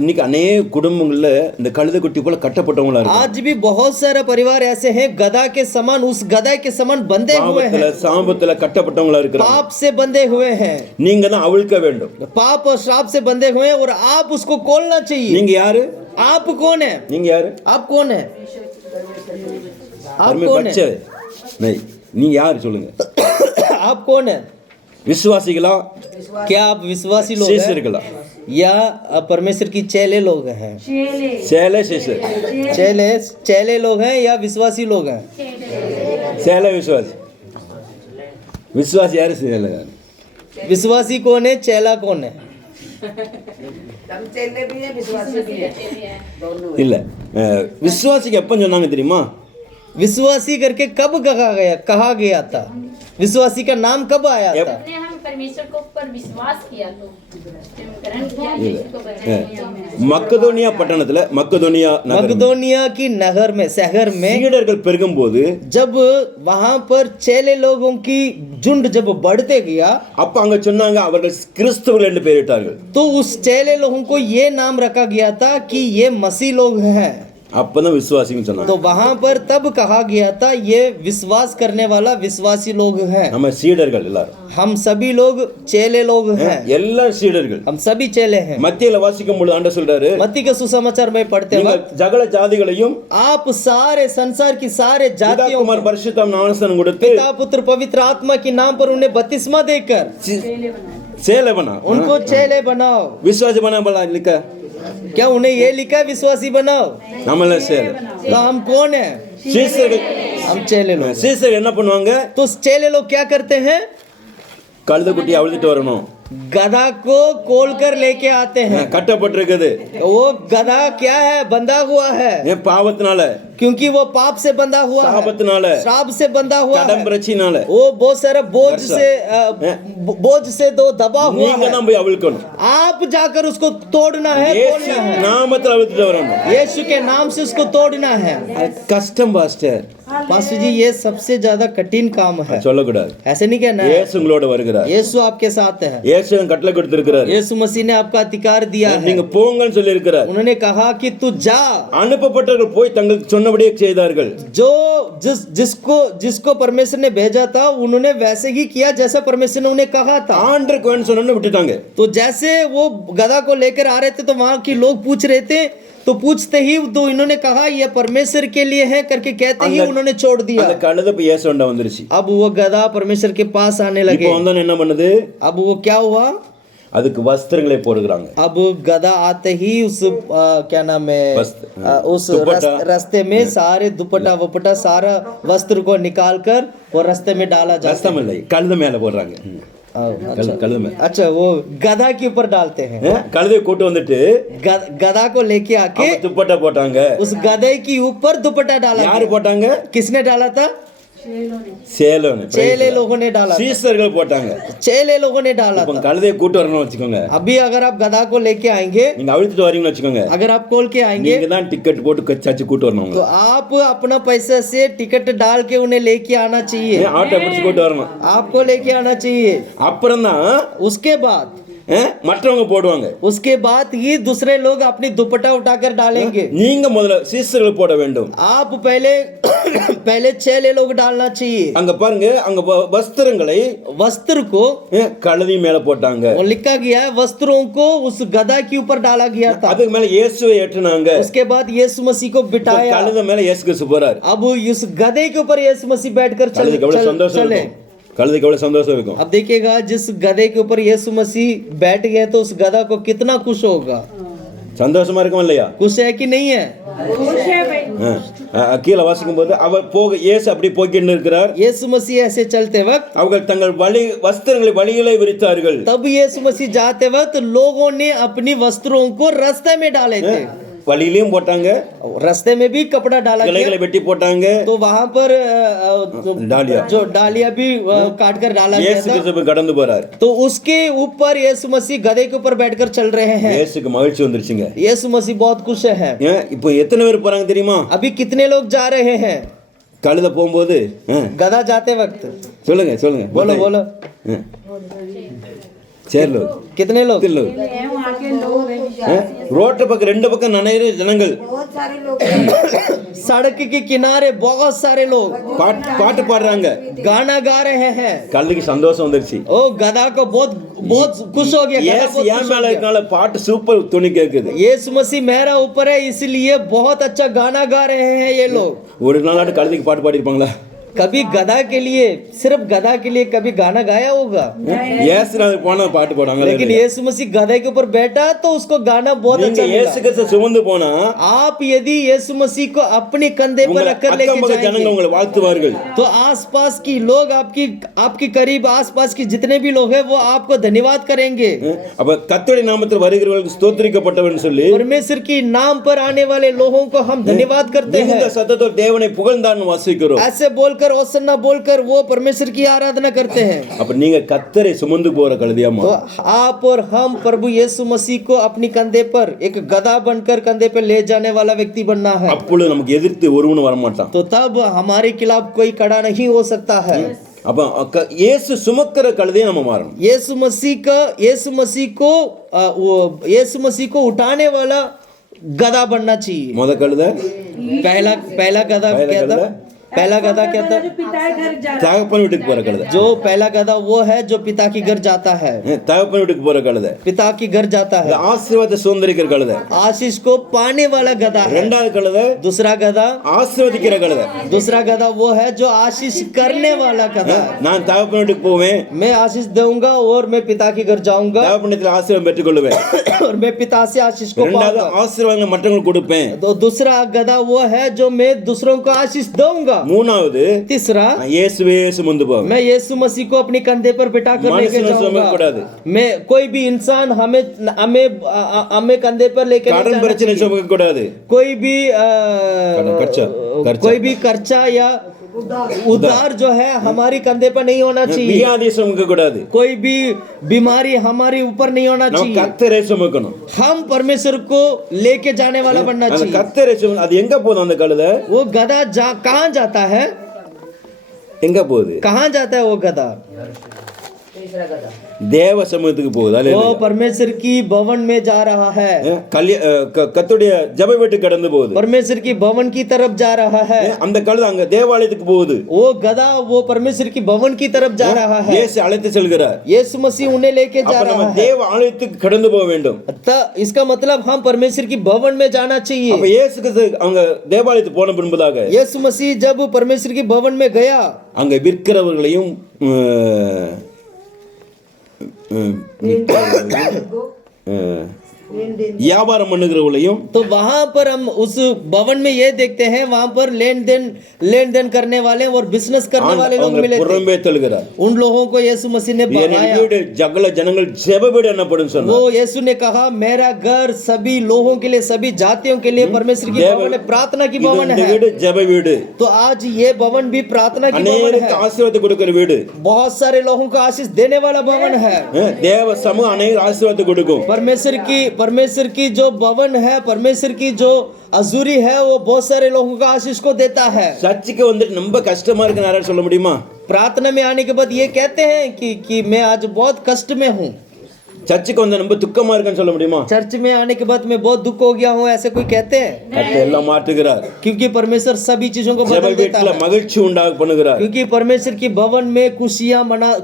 இன்னைக்கு अनेक குடும்பங்கள்ல இந்த கழுதை குட்டி போல கட்டப்பட்டவங்களா இருக்காங்க. आज भी बहुत सारे परिवार ऐसे हैं गधा के समान, उस गधा के समान बंधे हुए हैं, சாபத்துல கட்டப்பட்டவங்களா இருக்காங்க. पाप से बंधे हुए हैं। நீங்க தான் அவிழ்க்க வேண்டும். पाप और श्राप से बंधे हुए हैं और आप उसको खोलना चाहिए। நீங்க யாரு? आप कौन है? நீங்க யாரு? आप कौन है? आप कौन बच्चे है? नहीं, நீங்க யாரு சொல்லுங்க? आप कौन है? விசுவாசிகளா? क्या आप विश्वासी लोग சீசர்களா? हैं या परमेश्वर की चेले लोग हैं? சேலை சீசர். चेले लोग हैं या विश्वासी लोग हैं? சேலை விசுவாசி. விசுவாசி யாரு? சேலை. विश्वासी कौन है? चेला कौन है? இல்ல விசுவாசிக்கு எப்ப சொன்னாங்க தெரியுமா? विश्वासी करके कब कहा गया था? विश्वासी का नाम कब आया था? हमने हम परमेश्वर को ऊपर विश्वास किया तो ग्रहण किया यीशु को बनाया। மக்கதோனியா பட்டணத்துல मकदोनिया की नगर में शहर में சீடர்கள் பெருகும்போது जब वहां पर चेले लोगों की झुंड जब बढ़ते गया அப்ப அங்க சொன்னாங்க அவர்கள் கிறிஸ்தவர்கள் என்று பெயரிட்டார்கள். तो उस चेले लोगों को ये नाम रखा गया था कि ये मसीह लोग हैं। அப்பதான் விசுவாசின்னு சொன்னாங்க. तो वहां पर तब कहा गया था ये विश्वास करने वाला विश्वासी लोग हैं। நம்ம சீடர்கள் எல்லாரும். हम सभी लोग चेले लोग हैं। எல்லா சீடர்கள். हम सभी चेले हैं। மத்தியில வாசிக்கும் பொழுது ஆண்டவர் சொல்றாரு, मत्ती के सुसमाचार में पढ़ते நீங்கள் वक्त சகல ஜாதிகளையும் आप सारे संसार की सारे जातियों குமார் को பரிசுத்தம் ஞானஸ்நானம் கொடுத்து पिता पुत्र पवित्र आत्मा के नाम पर उन्हें बपतिस्मा देकर சேலை பண்ணா. उनको चेले बनाओ। விசுவாசி பண்ண लिखा क्या उन्हें ये लिखा है विश्वासी बनाओ? நம்மள சேலை. तो हम कौन है? சீசர்கள். हम चेले लोग। சீசர்கள் என்ன பண்ணுவாங்க? तो चेले लोग क्या करते हैं? கழுதை குட்டி அவிழ்த்துட்டு வரணும். गधा को खोल कर लेके आते हैं। கட்டப்பட்டிருக்குது. वो गधा क्या है? बंधा हुआ है, ஏன் பாவத்தினால, क्योंकि वो पाप से बंधा हुआ है, சாபத்தினால, श्राप से बंधा हुआ है, கடம்பரச்சினால. वो बहुत सारा बोझ से दो दबा हुआ நீங்க है। தான் போய் அவிழ்க்கணும். आप जाकर उसको तोड़ना है, இயேசு तोड़ना है। நாமத்தில் அவிழ்த்துட்டு வரணும். यीशु के नाम से उसको तोड़ना है। கஷ்டம் பாஸ்டர். पास्टर जी ये सबसे ज्यादा कठिन काम है, சொல்லக்கூடாது. ऐसे नहीं कहना है। இயேசு உங்களோட வருகிறார். यीशु आपके साथ है। இயேசு கட்டளை கொடுத்திருக்கிறார். यीशु मसीह ने आपका अधिकार दिया है। நீங்க போங்கன்னு சொல்லி இருக்கிறார். उन्होंने कहा कि तू जा। அனுப்பப்பட்டவர்கள் போய் தங்களுக்கு சொன்ன சொன்னபடியே செய்தார்கள். जो जिसको परमेश्वर ने भेजा था उन्होंने वैसे ही किया जैसा परमेश्वर ने उन्हें कहा था. ஆண்டருக்கு வேணும் சொன்னோன்னு விட்டுட்டாங்க. तो जैसे वो गधा को लेकर आ रहे थे तो वहां के लोग पूछ रहे थे, तो पूछते ही तो इन्होंने कहा ये परमेश्वर के लिए है करके कहते ही उन्होंने छोड़ दिया. அந்த கழுதை இப்ப இயேசு வண்டா வந்துருச்சு. अब वो गधा परमेश्वर के पास आने இப்போ लगे. வந்தோன்னு என்ன பண்ணுது? अब वो क्या हुआ? அதுக்கு வஸ்திரங்களை போடுகிறாங்க. अब गधा आते ही उस क्या नाम है उस दुपट्टा। रास्ते में सारे दुपट्टा वपट्टा सारा वस्त्र को निकाल कर वो रास्ते में डाला जाता கஷ்டம் இல்லை, கழுதை மேல போடுறாங்க. கழுதை மேல. अच्छा वो गधा के ऊपर डालते हैं. கழுதையை கூட்டு வந்துட்டு गधा को लेके आके அவங்க துப்பட்டா போட்டாங்க. उस गधे के ऊपर दुपट्टा डाला யாரு गया. போட்டாங்க? किसने डाला था? சேலோன்னு. चेले लोगों ने डाला था. சீசர்கள் போட்டாங்க. चेले लोगों ने डाला இப்போ था. கழுதையை கூட்டு வரணும்னு வச்சுக்கோங்க. अभी अगर आप गधा को लेके आएंगे, நீங்க அழுத்திட்டு வரீங்கன்னு வச்சுக்கோங்க. अगर आप खोल के आएंगे நீங்க தான் டிக்கெட் போட்டு சர்ச்சு கூட்டு வரணும். तो आप अपना पैसे से टिकट डाल के उन्हें लेके आना चाहिए. ஆட்டோ பிடிச்சு கூட்டு வரணும். आपको लेके आना चाहिए. அப்புறம் தான் उसके बाद மற்றவங்க போடுவாங்க. उसके बाद ही दूसरे लोग अपनी दुपट्टा उठाकर डालेंगे. நீங்க முதல்ல சீசர்கள் போட வேண்டும். आप पहले 6 लोग डालना चाहिए. அங்க பாருங்க, அங்க வஸ்திரங்களை वस्त्र को கழுதை மேல போட்டாங்க. और लिखा गया है वस्त्रों को उस गधा के ऊपर डाला गया था. அதுக்கு மேல இயேசுவை ஏற்றுனாங்க. उसके बाद यीशु मसीह को बिठाया. கழுதை மேல இயேசு கிறிஸ்து போறார். अब इस गधे के ऊपर यीशु मसीह बैठकर கழுதைக்கு எவ்வளவு சந்தோஷம் चले. இருக்கும். கழுதைக்கு எவ்வளவு சந்தோஷம் இருக்கும். अब देखिएगा जिस गधे के ऊपर यीशु मसीह बैठ गए तो उस गधा को कितना खुश होगा. சந்தோஷமா இருக்கும் இல்லையா? खुश है कि नहीं है? கீழே வாசிக்கும் போது அவர் போக இயேசு அப்படி போய்கிட்டு இருக்கிறார். यीशु मसीह ऐसे चलते वक्त அவர்கள் தங்கள் வஸ்திரங்களை வழிகளை விரித்தார்கள். तब यीशु मसीह जाते वक्त लोगों ने अपनी वस्त्रों को रास्ते में डाले थे. வழியிலையும் போட்டாங்க, रास्ते में भी कपड़ा डाला கிளைகளை गया. வெட்டி போட்டாங்க. तो वहां पर डालिया। जो डालिया भी काट कर डाला गया இயேசு था. கிறிஸ்து கடந்து போறார். तो उसके ऊपर यीशु मसीह गधे के ऊपर बैठकर चल रहे हैं. இயேசுக்கு மகிழ்ச்சி வந்துருச்சுங்க. यीशु मसीह बहुत खुश है. இப்போ எத்தனை பேர் போறாங்க தெரியுமா? अभी कितने लोग जा रहे हैं? கழுதை போகும்போது गधा जाते वक्त சொல்லுங்க சொல்லுங்க बोलो बोलो சரி லோக் कितने लोग? वहाँ के लोग हैं। ரோட்டு பக்கம் ரெண்டு பக்கம் நிறைய ஜனங்கள் बहुत सारे लोग सड़क के किनारे बहुत सारे लोग பாட்டு பாடுறாங்க. गाना गा रहे हैं. கழுதைக்கு சந்தோஷம் வந்துருச்சு. ओ गधा को बहुत बहुत खुश हो गया. गधा இயேசு बहुत ஏன் खुश हो மேல गया. இருக்கனால பாட்டு சூப்பர் துணி கேக்குது. यीशु मसीह मेरा ऊपर है इसलिए बहुत अच्छा गाना गा रहे हैं ये लोग. ஒரு நாளாட்டு கழுதைக்கு பாட்டு பாடிருப்பாங்களா? कभी गधा के लिए सिर्फ गधा के लिए कभी गाना गाया होगा? இயேசு போனா பாட்டு பாடுவாங்க. लेकिन यीशु मसीह गधे के ऊपर बैठा तो उसको गाना बहुत நீங்க अच्छा இயேசு लगा. கிறிஸ்து சுமந்து போனா आप यदि यीशु मसीह को अपने कंधे पर உங்க रखकर அக்கம் लेके பக்கம் ஜனங்க जाएंगे உங்களை வாழ்த்துவார்கள். तो आसपास की लोग आपकी करीब आसपास की जितने भी लोग हैं वो आपको धन्यवाद करेंगे. அப்ப கர்த்தருடைய நாமத்தில் வருகிறவர்களுக்கு ஸ்தோத்திரிக்கப்பட்டவன் சொல்லி परमेश्वर की नाम पर आने वाले लोगों को हम धन्यवाद करते हैं. மிகுந்த சத்தத்தோடு தேவனை புகழ்ந்தான்னு வாசிக்கிறோம். ऐसे बोलकर ओसन्ना बोलकर वो परमेश्वर की आराधना करते हैं. அப்ப நீங்க கர்த்தரை சுமந்து போற கழுதையாமா? तो आप और हम प्रभु यीशु मसीह को अपनी कंधे पर एक गधा बनकर कंधे पर ले जाने वाला व्यक्ति बनना है. அப்பொழுது நமக்கு எதிர்த்து ஒருவனும் வர மாட்டான். तो तब हमारे खिलाफ कोई खड़ा नहीं हो सकता है. அப்ப இயேசு சுமக்கிற கழுதையை நம்ம மாறணும். यीशु मसीह को उठाने वाला गधा बनना चाहिए. முத கழுதை पहला गधा क्या था? पहला गधा क्या था? जो पिता के घर जा தகப்பன் வீட்டுக்கு போற கழுதை. जो पहला गधा वो है जो पिता की घर जाता है. தகப்பன் வீட்டுக்கு போற கழுதை. पिता की घर जाता है. ஆசீர்வாதத்தை சுதந்திரிக்கிற கழுதை. आशीष को पाने वाला गधा है. இரண்டாவது கழுதை दूसरा गधा ஆசீர்வதிக்கிற கழுதை. दूसरा गधा वो है जो आशीष करने वाला गधा है. நான் தகப்பன் வீட்டுக்கு போவேன், मैं आशीष दूंगा और मैं पिता के घर जाऊंगा தகப்பனிடத்தில் ஆசீர்வாதம் பெற்றுக்கொள்வேன். और मैं पिता से आशीष को இரண்டாவது पाऊंगा. ஆசீர்வாதங்களை மற்றவங்களுக்கு கொடுப்பேன். तो दूसरा गधा वो है जो मैं दूसरों को आशीष दूंगा. மூணாவது तीसरा இயேசுவே சுமந்து போவேன். मैं यीशु मसीह को अपने कंधे पर बिठा कर लेके मनुष्य ने सुमक पड़ादे. जाऊंगा. मैं कोई भी इंसान हमें कंधे पर लेकर नहीं கடன் जाना பிரச்சனை चाहिए. சுமக்க கூடாது. कोई भी खर्चा. कोई भी खर्चा या उधार जो है हमारी कंधे पर नहीं होना चाहिए. வியாதி சுமக்க கூடாது. कोई भी बीमारी हमारे ऊपर नहीं होना நம்ம चाहिए. கர்த்தரை சுமக்கணும். हम परमेश्वर को लेके जाने वाला बनना அந்த चाहिए. கர்த்தரை சும அது எங்க போகுது அந்த கழுதை? वो गधा कहाँ जाता है? எங்க போகுது? कहाँ जाता है वो गधा? तीसरा गधा தேவ சமூகத்துக்கு போகுது. वो அல்லேலூயா. परमेश्वर की भवन में जा रहा है, கர்த்தருடைய ஜெப வீட்டுக்கு கடந்து போகுது. परमेश्वर की भवन की तरफ जा रहा है। அந்த கழுதை அங்க தேவாலயத்துக்கு போகுது. वो गधा वो परमेश्वर की भवन की तरफ जा रहा है। இயேசு அழைத்து செல்கிறார். यीशु मसीह उन्हें लेके जा அப்ப நம்ம रहा है। தேவ ஆலயத்துக்கு கடந்து போக வேண்டும். तो इसका मतलब हम परमेश्वर की भवन में जाना அப்ப चाहिए। இயேசு கிறிஸ்து அவங்க தேவாலயத்துக்கு போன பின்பதாக यीशु मसीह जब परमेश्वर की भवन में गया, அங்க விற்கிறவர்களையும் வியாபாரம் பண்ணுகிறவர்களையும் तो वहां पर हम उस भवन में ये देखते हैं, वहां पर लेन देन करने वाले और बिजनेस करने वाले लोग मिले थे। புறம்பே தள்ளுகிறார். उन लोगों को यीशु मसीह ने என் बढ़ाया। வீடு சகல ஜனங்கள் ஜெப வீடு என்னப்படும் சொன்னார். वो यीशु ने कहा मेरा घर सभी लोगों के लिए, सभी जातियों के लिए परमेश्वर की भवन है, प्रार्थना की भवन இந்த है। வீடு ஜெப வீடு. तो आज ये भवन भी प्रार्थना की भवन அநேகருக்கு है, ஆசீர்வாதத்தை கொடுக்கிற வீடு. बहुत सारे लोगों को आशीष देने वाला भवन है। தேவ சமூகம் அநேக ஆசீர்வாதத்தை கொடுக்கும். परमेश्वर की जो भवन है, परमेश्वर की जो अजूरी है, वो बहुत सारे लोगों को आशीष को देता है। சர்ச்சுக்கு வந்துட்டு ரொம்ப கஷ்டமா இருக்குன்னு யாராவது சொல்ல முடியுமா? प्रार्थना में आने के बाद ये कहते हैं कि मैं आज बहुत कष्ट में हूँ। சர்ச்சுக்கு வந்து ரொம்ப துக்கமா இருக்குன்னு சொல்ல முடியுமா? चर्च में आने के बाद मैं बहुत दुख हो गया हूँ, ऐसे कोई कहते हैं? கர்த்தர் எல்லாம் மாற்றுகிறார். क्योंकि परमेश्वर सभी चीजों को ஜெப बदल देता வீட்டுல है। மகிழ்ச்சி உண்டாக பண்ணுகிறார். क्योंकि परमेश्वर की भवन में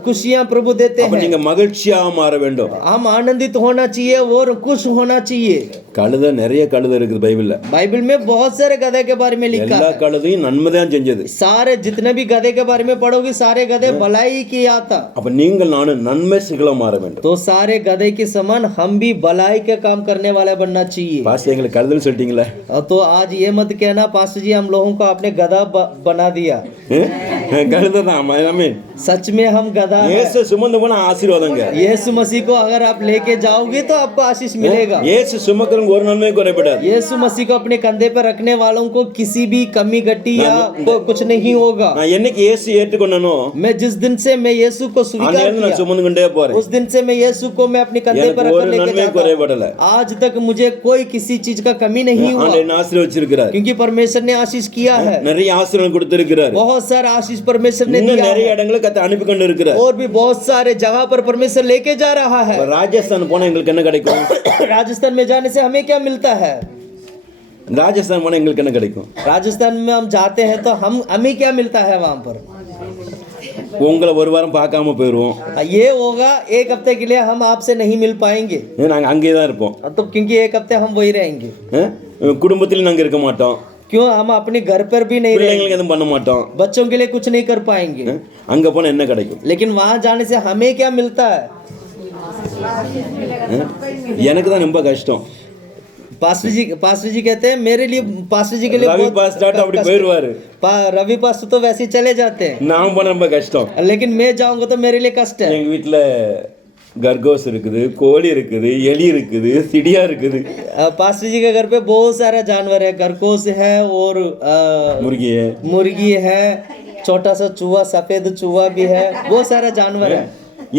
खुशियां प्रभु देते அப்ப हैं। நீங்க மகிழ்ச்சியா மாற வேண்டும். हम आनंदित होना चाहिए और खुश होना चाहिए। கழுதை நிறைய கழுதை இருக்குது பைபிள்ல. बाइबल में बहुत सारे गधे के बारे में लिखा எல்லா है। கழுதையும் நன்மைதான் செஞ்சது. सारे जितने भी गधे के बारे में पढ़ोगे, सारे गधे भलाई किया था। அப்ப நீங்கள் நானும் நன்மை சிகள மாற வேண்டும். तो सारे गधे के समान हम भी भलाई के काम करने वाला बनना चाहिए। பாஸ் எங்களுக்கு கழுதை சொல்லிட்டீங்களே. तो आज ये मत कहना पास्टर जी हम लोगों को आपने गधा बना दिया। கழுதை தான் எல்லாமே. सच में हम गधा हैं। இயேசு சுமந்து போன ஆசீர்வாதங்க. यीशु मसीह को अगर आप लेके जाओगे तो आपको आशीष मिलेगा। இயேசு சுமக்கிறவங்க ஒரு நன்மை குறைபடாது. यीशु मसीह को अपने कंधे पर रखने वालों को किसी भी कमी घटी या कुछ नहीं होगा। நான் என்னைக்கு இயேசு ஏற்றுக்கொண்டனோ मैं जिस दिन से मैं यीशु को स्वीकार அன்னையிலிருந்து நான் किया, சுமந்து கொண்டே போறேன். उस दिन से मैं यीशु को मैं अपने कंधे पर எனக்கு रखकर ஒரு लेके நன்மை जाता குறைபடல. हूं। आज तक मुझे कोई किसी चीज का कमी नहीं हुआ, ஆண்டவர் ஆசீர்வதிச்சிருக்கிறார். क्योंकि परमेश्वर ने आशीष किया है। நிறைய ஆசீர்வாதம் கொடுத்திருக்கிறார். बहुत सारा आशीष परमेश्वर ने இன்னும் दिया நிறைய है இடங்களுக்கு கர்த்தர் அனுப்பி கொண்டு இருக்கிறார். और भी बहुत सारे जगह पर परमेश्वर लेके जा रहा है। ராஜஸ்தான் போனா எங்களுக்கு என்ன கிடைக்கும்? राजस्थान में जाने से हमें क्या मिलता है? ராஜஸ்தான் போனா எங்களுக்கு என்ன கிடைக்கும்? राजस्थान में हम जाते हैं तो हमें क्या मिलता है वहां पर? உங்களை ஒரு வாரம் பார்க்காம போயிடுவோம். ये होगा एक हफ्ते के लिए हम आपसे नहीं मिल पाएंगे, நாங்க அங்கேயே தான் இருப்போம். तो क्योंकि एक हफ्ते हम वही रहेंगे। குடும்பத்திலும் நாங்க இருக்க மாட்டோம். क्यों? हम अपने घर पर भी नहीं रहेंगे, பிள்ளைங்களுக்கு எதுவும் பண்ண மாட்டோம். बच्चों के लिए कुछ नहीं कर पाएंगे। அங்க போனா என்ன கிடைக்கும்? लेकिन वहां जाने से हमें क्या मिलता है? எனக்கு தான் ரொம்ப கஷ்டம். पास्टर जी कहते हैं मेरे लिए, पास्टर जी के लिए ரவி बहुत பாஸ்டர் அப்படி कष्ट- போயிடுவாரு. रवि पास्टर तो वैसे ही चले जाते हैं, நான் போன ரொம்ப கஷ்டம். लेकिन मैं जाऊंगा तो मेरे लिए कष्ट है। எங்க வீட்டுல கர்கோஸ் இருக்குது, கோழி இருக்குது, எலி இருக்குது, சிடியா இருக்குது, पास्टर जी के घर पे बहुत सारा जानवर है, खरगोश है और मुर्गी है, छोटा सा चूहा, सफेद चूहा भी है, बहुत सारा जानवर है।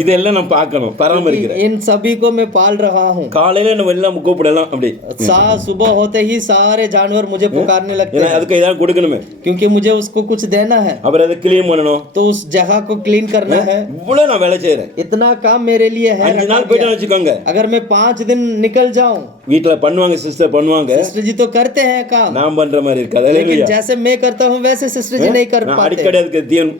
இதெல்லாம் நான் பார்க்கணும், பராமரிக்கிறேன். इन सभी को मैं पाल रहा हूँ। காலையில நம்ம எல்லாம் கூப்பிடலாம் அப்படி. सुबह होते ही सारे जानवर मुझे पुकारने लगते हैं, அதுக்கு ஏதாவது கொடுக்கணுமே. क्योंकि मुझे उसको कुछ देना है, அப்புறம் அதை கிளீன் பண்ணணும். तो उस जगह को क्लीन करना है। இவ்வளவு நான் வேலை செய்யறேன். इतना काम मेरे लिए है। 5 நாள் போயிட்டு வச்சுக்கோங்க. अगर मैं 5 दिन निकल जाऊं, வீட்டுல பண்ணுவாங்க, சிஸ்டர் பண்ணுவாங்க, सिस्टर जी तो करते हैं काम, நான் பண்ற மாதிரி இருக்காது. लेकिन जैसे मैं करता हूँ वैसे सिस्टर जी नहीं कर நான் पाते, அடிக்கடி அதுக்கு தீவன்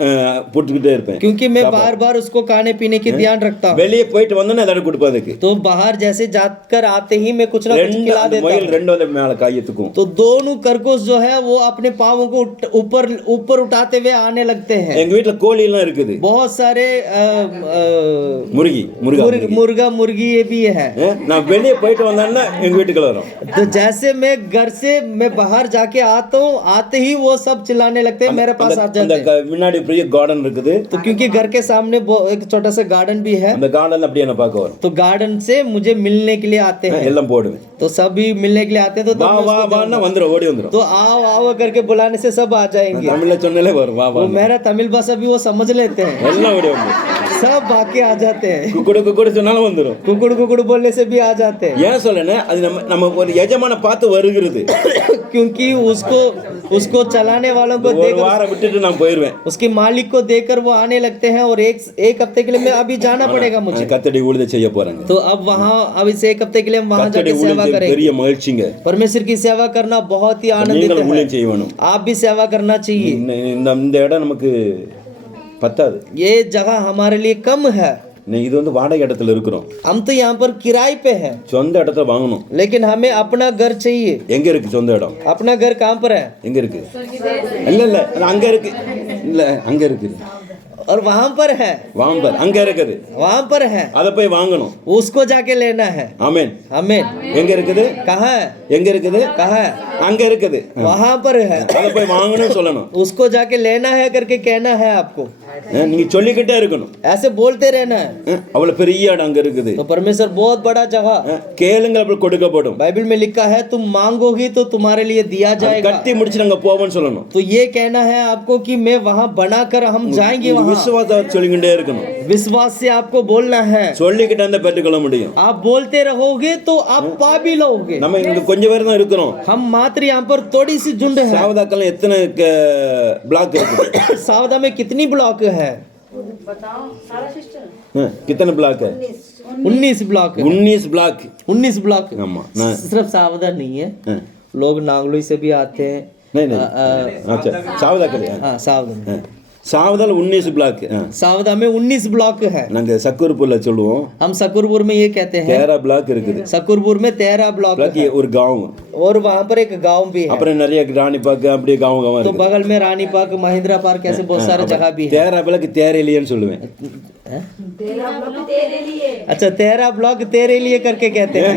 போட்டுக்கிட்டே இருப்பேன். क्योंकि मैं बार बार उसको खाने पीने की ध्यान रखता हूँ। வெளியே போயிட்டு வந்தோன்னே அதை கொடுப்பேன் அதுக்கு. तो बाहर जैसे जाकर आते ही मैं कुछ ना कुछ खिला देता மயில் हूँ। ரெண்டு வந்து மேல காயத்துக்கும். तो दोनों खरगोश जो है वो अपने पाँवों को ऊपर उठाते हुए आने लगते हैं। எங்க வீட்டுல கோழி எல்லாம் இருக்குது, बहुत सारे முருகா मुर्गी ये भी है। நான் வெளியே போயிட்டு வந்தேன்னா எங்க வீட்டுக்குள்ள வரும். तो जैसे मैं घर से मैं बाहर जाके आता हूँ, आते ही वो सब चिल्लाने लगते हैं, मेरे पास आ जाते हैं। முன்னாடி பெரிய கார்டன் இருக்குது, तो क्योंकि घर के सामने एक छोटा सा गार्डन भी है, அந்த கார்டன் அப்படியே என்ன பார்க்க வரும். तो गार्डन से मुझे मिलने के लिए आते हैं, எல்லாம் போடுவேன். तो सभी मिलने के लिए आते हैं। तो வா வா வான்னா வந்துரும், ஓடி வந்துரும். तो आओ आओ करके बुलाने से सब आ जाएंगे। தமிழ்ல சொன்னாலே வரும், வா வா. वो मेरा तमिल भाषा भी वो समझ लेते हैं, எல்லாம் ஓடி வந்துரும். सब भाग के आ जाते हैं குக்குடு குக்குடு சொன்னாலும் வந்துடும். कुकुड़ कुकुड़ बोलने से भी आ जाते हैं ஏன் சொல்லனா அது நம்ம ஒரு எஜமான பார்த்து வருகிறது. क्योंकि उसको चलाने वालों को ஒரு देखकर வாரம் விட்டுட்டு நான் போயிடுவேன். उसके मालिक को देखकर वो आने लगते हैं और एक हफ्ते के लिए मैं अभी जाना पड़ेगा मुझे கத்தடி ஊழியத்தை செய்ய போறாங்க. तो अब इस एक हफ्ते के लिए हम वहां கத்தடி जाके सेवा ஊழியத்தை करेंगे பெரிய மகிழ்ச்சிங்க. परमेश्वर की सेवा करना बहुत ही आनंदित நீங்களும் ஊழியம் है செய்யணும். आप भी सेवा करना चाहिए இந்த இடம் நமக்கு பத்தாது. ये जगह हमारे लिए कम है இது வந்து வாடகை இடத்துல இருக்கிறோம். हम तो यहाँ पर किराए पे है சொந்த இடத்துல வாங்கணும். लेकिन हमें अपना घर चाहिए எங்க இருக்கு சொந்த இடம்? अपना घर कहाँ पर है எங்க இருக்கு? இல்ல அது அங்க இருக்கு. இல்ல அங்க இருக்கு. और वहां पर है வாம்பர் அங்க இருக்குது. वहां पर है அத போய் வாங்கணும். उसको जाके लेना है ஆமென். हमें எங்க இருக்குது? कहाँ है எங்க இருக்குது? कहाँ है அங்க இருக்குது. वहां पर है அத போய் வாங்கணும்னு சொல்லணும். उसको जाके लेना है करके कहना है आपको நீங்க சொல்லிக்கிட்டே இருக்கணும். ऐसे बोलते रहना है அவ்வளவு பெரிய இடம் அங்க இருக்குது. तो परमेश्वर बहुत बड़ा जगह கேளுங்க அப்படி கொடுக்கப்படும். बाइबल में लिखा है तुम मांगोगी तो तुम्हारे लिए दिया जाएगा கட்டி முடிச்சு நாங்க போவோம்னு சொல்லணும். तो ये कहना है आपको कि मैं वहां बनाकर हम जाएंगे वहां விசுவாசத்தை சொல்லிக்கிட்டே இருக்கணும். विश्वास से आपको बोलना है சொல்லிக்கிட்டே அந்த பெற்றுக்கொள்ள முடியும். आप बोलते रहोगे तो आप पा भी लोगे நம்ம இங்க கொஞ்ச பேர் தான் இருக்கிறோம். हम मात्र यहाँ पर थोड़ी सी झुंड है சாவதாக்கெல்லாம் எத்தனை பிளாக் இருக்குது? सावधा में कितनी ब्लॉक है कितने ब्लॉक है? 19 ब्लॉक 19 ब्लॉक. 19 ब्लॉक ஆமா. நான் सिर्फ सावधा नहीं है लोग नांगलोई से भी आते हैं नहीं अच्छा सावदा के लिए हाँ सावधा सावदाल 19 ब्लॉक. सावधा में 19 ब्लॉक है நாங்க சக்கூர்பூர்ல சொல்லுவோம் हम सकरपुर में ये कहते हैं 13 ब्लॉक இருக்குது. सकरपुर में 13 ब्लॉक ब्लॉक है ஒரு गांव. और वहाँ पर एक गांव भी है அப்புறம் நிறைய ராணி பாக்கு அப்படியே गांव तो இருக்கு. बगल में रानी पार्क महिंद्रा पार्क ऐसे बहुत सारे जगह भी है 13 ब्लॉक தேரையிலேன்னு சொல்லுவேன். अच्छा 13 ब्लॉक तेरे लिए करके कहते हैं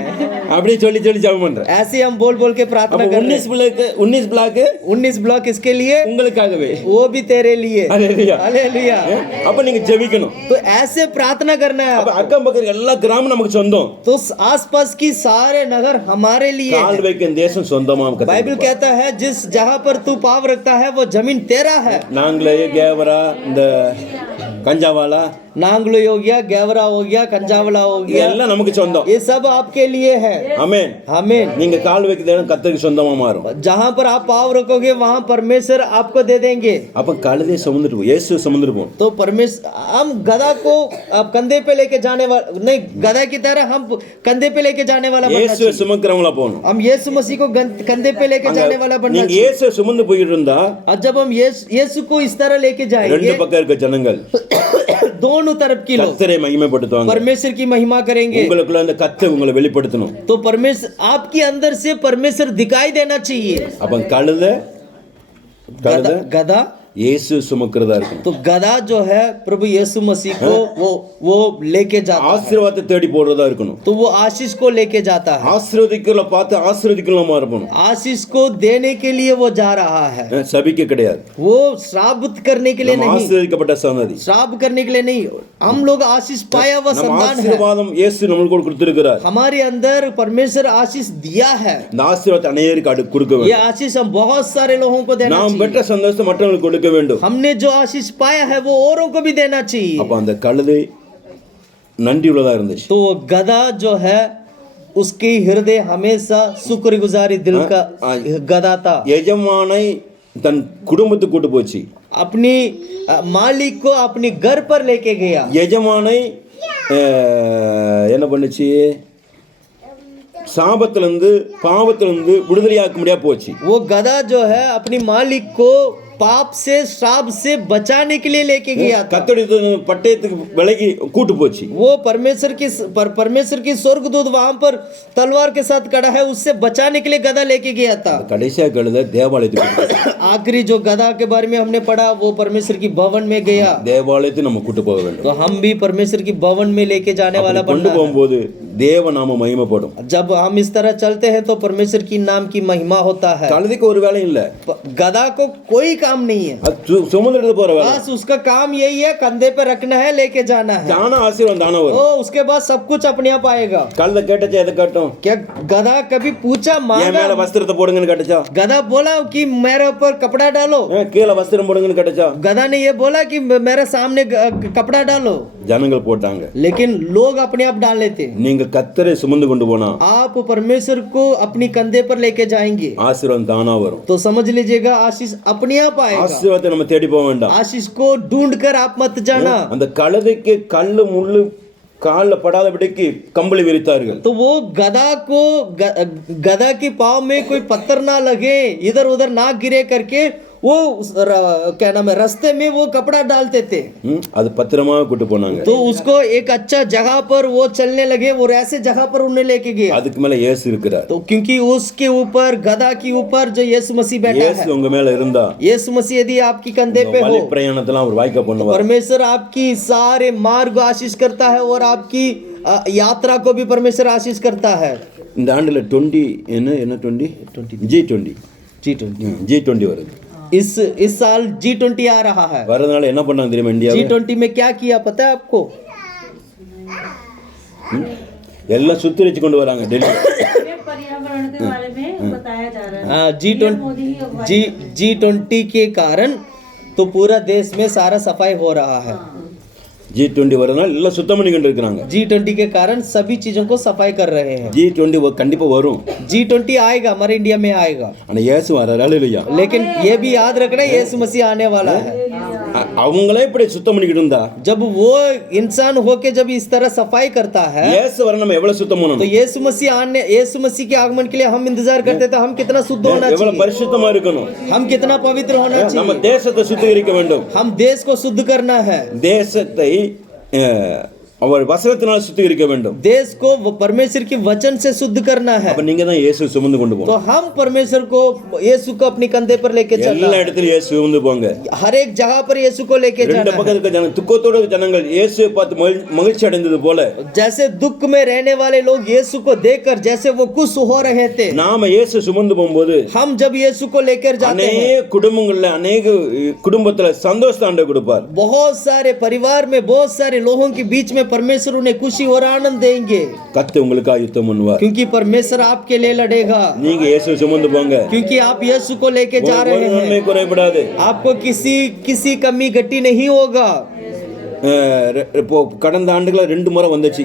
அப்படியே சொல்லி சொல்லி ஜெபம் பண்றேன். ऐसे हम बोल बोल के प्रार्थना அப்ப कर रहे 19 ब्लॉक 19 ब्लॉक इसके लिए உங்களுக்காகவே. वो भी तेरे लिए ஹalleluya. हालेलुया அப்ப நீங்க ஜெபிக்கணும். तो ऐसे प्रार्थना करना है அப்ப அக்கம் பக்கம் எல்லா கிராமம் நமக்கு சொந்தம். तो आसपास की सारे नगर हमारे लिए கால் है। வைக்கும் தேசம் சொந்தமா நமக்கு. बाइबल कहता है जिस जहां पर तू पाव रखता है वो जमीन तेरा है நாங்களே கேவரா இந்த கஞ்சாவாலா नांगलो हो गया गेवरा हो गया कंजावला हो गया எல்லாம் நமக்கு சொந்தம். ये सब आपके लिए है ஆமென். आमीन நீங்க கால் வைக்கிற இடம் கர்த்தருக்கு சொந்தமா மாறும். जहां पर आप पाव रखोगे वहां परमेश्वर आपको दे देंगे அப்ப கழுதை சுமந்துட்டு போ. இயேசு சுமந்துட்டு போ. तो परमेश्वर हम गधा को आप कंधे पे लेके जाने वाला नहीं गधा की तरह हम कंधे पे लेके जाने वाला बनना இயேசு चाहिए। சுமக்கிறவங்களா போணும். हम यीशु मसीह को कंधे पे लेके जाने वाला बनना நீங்க चाहिए இயேசு சுமந்து போயிட்டு இருந்தா और जब हम यीशु को इस तरह लेके ரெண்டு जाएंगे பக்கம் இருக்க ஜனங்கள் दोनों तरफ की लोग கர்த்தரை மகிமைப்படுத்துவாங்க. परमेश्वर की महिमा करेंगे உங்களுக்குள்ள அந்த கர்த்தர் உங்களை வெளிப்படுத்தணும். तो परमेश्वर आपके अंदर से परमेश्वर दिखाई देना चाहिए அப்ப கழுதை गधा இயேசு சுமக்கிறதா இருக்கணும். तो गधा जो है प्रभु यीशु मसीह को वो लेके जाता है ஆசீர்வாதத்தை தேடி போறதா இருக்கணும். तो वो आशीष को लेके जाता है ஆசீர்வதிக்கல பார்த்து ஆசீர்வதிக்கலாமா இருப்பணும். आशीष को देने के लिए वो जा रहा है சபிக்க கிடையாது. वो श्राप करने के लिए நம்ம नहीं ஆசீர்வதிக்கப்பட்ட சந்ததி. श्राप करने के लिए नहीं हम लोग आशीष पाया हुआ நம்ம संतान है ஆசீர்வாதம் இயேசு நம்மளுக்கு கொடுத்திருக்கிறார். हमारे अंदर परमेश्वर आशीष दिया है இந்த ஆசீர்வாதத்தை அநேகருக்கு கொடுக்க ये வேண்டும். आशीष हम बहुत सारे लोगों को देना நாம் चाहिए பெற்ற சந்தோஷத்தை மற்றவங்களுக்கு கொடுக்க வேண்டும். हमने जो आशीष पाया है वो औरों को भी देना चाहिए அப்ப அந்த கழுதை நன்றி உள்ளதா இருந்துச்சு. तो वो गधा जो है उसकी हृदय हमेशा शुक्रगुजारी दिल का गधा था எஜமானை தன் குடும்பத்துக்கு கூட்டு போச்சு. अपनी मालिक को अपने घर पर लेके गया எஜமானை என்ன பண்ணுச்சு? சாபத்திலிருந்து பாவத்திலிருந்து விடுதலையாக்க முடியா போச்சு. वो गधा जो है अपनी मालिक को पाप से श्राप से बचाने के लिए लेके गया था கர்த்தருடைய பட்டயத்துக்கு விலகி கூட்டு போச்சு. वो परमेश्वर की स्वर्गदूत वहां पर तलवार के साथ खड़ा है उससे बचाने के लिए गधा लेके गया था கடைசியா கழுதை தேவாலயத்துக்கு आखिरी जो गधा के बारे में हमने पढ़ा वो परमेश्वर की भवन में गया தேவாலயத்தை நம்ம கூட்டு போக வேண்டும். तो हम भी परमेश्वर की भवन में लेके जाने वाला கொண்டு बनना है। போகும்போது தேவ நாம மகிமைப்படும். जब हम इस तरह चलते हैं तो परमेश्वर की नाम की महिमा होता है கழுதைக்கு ஒரு வேலை இல்ல. गधा को कोई काम नहीं है, அது சுமந்துட்டு போற வேலை. बस उसका काम यही है, कंधे पे रखना है, लेके जाना है। தானா ஆசீர்வாதம் தானா ओ வரும். उसके बाद सब कुछ अपने आप आएगा। கழுதை கேட்டச்சா எதை காட்டும்? क्या गधा कभी पूछा என் मांगा? மேல வஸ்திரத்தை போடுங்கன்னு கேட்டச்சா? गधा बोला कि मेरे ऊपर कपड़ा डालो? கீழே வஸ்திரம் போடுங்கன்னு கேட்டச்சா? गधा ने ये बोला कि मेरे सामने कपड़ा डालो? ஜனங்கள் போட்டாங்க. लेकिन लोग अपने आप डाल लेते। நீங்க கத்தரை சுமந்து கொண்டு போனா आप परमेश्वर को अपनी कंधे पर लेके जाएंगे ஆசீர்வாதம் தானா வரும். तो समझ लीजिएगा आशीष अपने आप आएगा। ஆசீர்வாதத்தை நம்ம தேடி போக வேண்டாம். आशीष को ढूंढ कर आप मत जाना। அந்த கழுதைக்கு கல்லு முள்ளு கால்ல படாதபடிக்கு கம்பளி விரித்தார்கள். तो वो गधा को गधा के पाँव में कोई पत्थर ना लगे, इधर उधर ना गिरे करके वो क्या नाम है रास्ते में वो कपड़ा डालते थे। அது பத்திரமா கூட்டு போனாங்க. तो उसको एक अच्छा जगह पर वो चलने लगे, वो ऐसे जगह पर उन्हें लेके गया। அதுக்கு மேல இயேசு இருக்கிறார். तो क्योंकि उसके ऊपर गधा के ऊपर जो यीशु मसीह बैठा இயேசு है, உங்க மேல இருந்தா यीशु मसीह यदि आपकी कंधे पे வழி हो, பிரயாணத்தெல்லாம் அவர் வாய்க்க பண்ணுவார். परमेश्वर आपकी सारे मार्ग आशीष करता है और आपकी यात्रा को भी परमेश्वर आशीष करता है। இந்த ஆண்டுல 20 என்ன 20 G20 G20 வருது. इस साल G20 आ रहा है। வரதுனால என்ன பண்ணாங்க தெரியுமா இந்தியாவில்? G20 में क्या किया पता है आपको? எல்லாம் சுத்திரிச்சு கொண்டு வராங்க டெல்லி. पर्यावरण के बारे में बताया जा रहा है। G20 के कारण तो पूरा देश में सारा सफाई हो रहा है। G20 வரதுனால எல்லாம் சுத்தம் பண்ணி கொண்டு இருக்காங்க. G20 के कारण सभी चीजों को सफाई कर रहे हैं। G20 கண்டிப்பா வரும். G20 आएगा, हमारे इंडिया में आएगा। ஆனா இயேசு வராரு. அல்லேலூயா. लेकिन ये भी याद रखना यीशु मसीह आने वाला है। அவங்களே இப்படி சுத்தம் பண்ணிக்கிட்டு இருந்தா जब वो इंसान होके जब इस तरह सफाई करता है, இயேசு வர நம்ம எவ்வளவு சுத்தம் तो பண்ணணும்? यीशु मसीह के आगमन के लिए हम इंतजार करते थे। हम कितना शुद्ध होना எவ்வளவு चाहिए, பரிசுத்தமா இருக்கணும்? हम कितना पवित्र होना நம்ம चाहिए, தேசத்தை சுத்திகரிக்க வேண்டும். हम देश को शुद्ध करना है, தேசத்தை அவர் வசனத்தினால் சுத்திகரிக்க வேண்டும். देश को वो परमेश्वर के वचन से शुद्ध करना है। அப்ப நீங்க தான் இயேசு சுமந்து கொண்டு तो போகணும். हम परमेश्वर को यीशु को अपनी कंधे पर लेके चलना எல்லா है। இடத்துலயும் இயேசு சுமந்து போங்க. हर एक जगह पर यीशु को लेके ரெண்டு जाना है। பக்கத்துல ஜனங்க துக்கத்தோட ஜனங்கள் இயேசுவை பார்த்து மகிழ்ச்சி அடைந்தது போல जैसे दुख में रहने वाले लोग यीशु को देखकर जैसे वो खुश हो रहे थे, நாம இயேசு சுமந்து போகும்போது हम जब यीशु को लेकर जाते हैं, அநேக குடும்பங்கள்ல அநேக குடும்பத்துல சந்தோஷத்தை ஆண்டவர் கொடுப்பார். बहुत सारे परिवार में बहुत सारे लोगों के बीच में परमेश्वर उन्हें खुशी और आनंद देंगे, கர்த்தர் உங்களுக்காக யுத்தம் பண்ணுவார். क्योंकि परमेश्वर आपके लिए लड़ेगा, நீங்க இயேசு சுமந்து போங்க. क्योंकि आप यीशु को लेके जा ஒரு रहे நன்மை हैं। குறைபடாது. आपको किसी कमी घटी नहीं होगा। இப்போ கடந்த ஆண்டுகள 2 முறை வந்துச்சு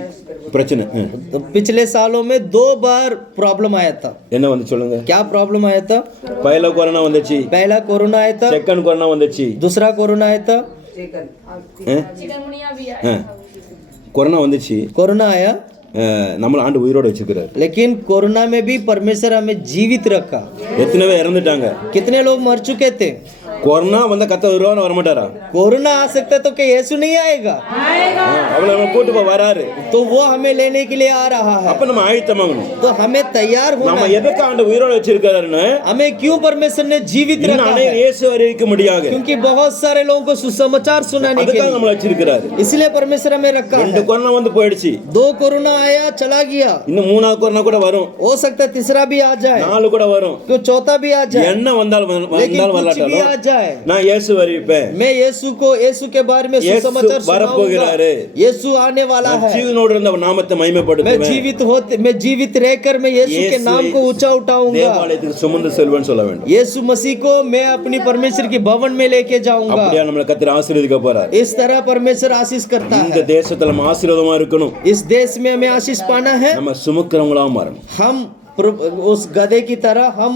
பிரச்சனை. तो पिछले सालों में 2 बार प्रॉब्लम आया था। என்ன வந்து சொல்லுங்க? क्या प्रॉब्लम आया था? பைல கொரோனா வந்துச்சு, पहला कोरोना आया था, செகண்ட் கொரோனா வந்துச்சு, दूसरा कोरोना आया था, चिकनगुनिया भी आया। கொரோனா வந்துச்சு. कोरोना आया, நம்மள ஆண்டு உயிரோட வச்சிருக்காரு. लेकिन कोरोना में भी परमेश्वर हमें जीवित रखा। எத்தனை பேர் இறந்துட்டாங்க? कितने लोग मर चुके थे? கொரோனா வந்தா கர்த்தர் வருவான்னு வர மாட்டாரா? कोरोना आ सकता है तो क्या यीशु नहीं आएगा? அவளை நம்ம கூட்டி போ வராரு. तो वो हमें लेने के लिए आ रहा है। அப்ப நம்ம ஆயத்தமாகணும். तो हमें तैयार होना நம்ம है। எதுக்கு ஆண்டு உயிரோட வச்சிருக்காருன்னு हमें क्यों परमेश्वर ने जीवित இன்னும் रखा அநேக है? இயேசு அறிவிக்க முடியாது. क्योंकि बहुत सारे लोगों को सुसमाचार सुनाने के அதுக்காக लिए, நம்மள வச்சிருக்காரு. इसलिए परमेश्वर हमें रखा 2 है। கொரோனா வந்து போயிடுச்சு. 2 कोरोना आया चला गया, இன்னும் 3ஆவது கொரோனா கூட வரும். हो सकता है तीसरा भी आ जाए, 4 கூட வரும். तो चौथा भी आ जाए, என்ன வந்தாலும் लेकिन कुछ भी आ வரலாட்டாலும் जाए, நான் இயேசு அறிவிப்பேன். मैं यीशु के बारे में यीशु सुसमाचार सुनाऊंगा। வரப்போகிறாரு. यीशु आने वाला நான் है। ஜீவனோடு இருந்த நாமத்தை मैं மகிமைப்படுத்துவேன். जीवित रहकर मैं यीशु के नाम को ऊंचा उठाऊंगा। தேவாலயத்துக்கு சுமந்து செல்வேன்னு சொல்ல வேண்டும். यीशु मसीह को मैं अपनी परमेश्वर के भवन में लेके जाऊंगा। அப்படியே நம்மள கர்த்தர் ஆசீர்வதிக்க போறார். इस तरह परमेश्वर आशीष करता இந்த है। தேசத்துல நம்ம ஆசீர்வாதமா இருக்கணும். इस देश में हमें आशीष पाना है। நம்ம சுமக்கிறவங்களா மாறணும். हम उस गधे की तरह हम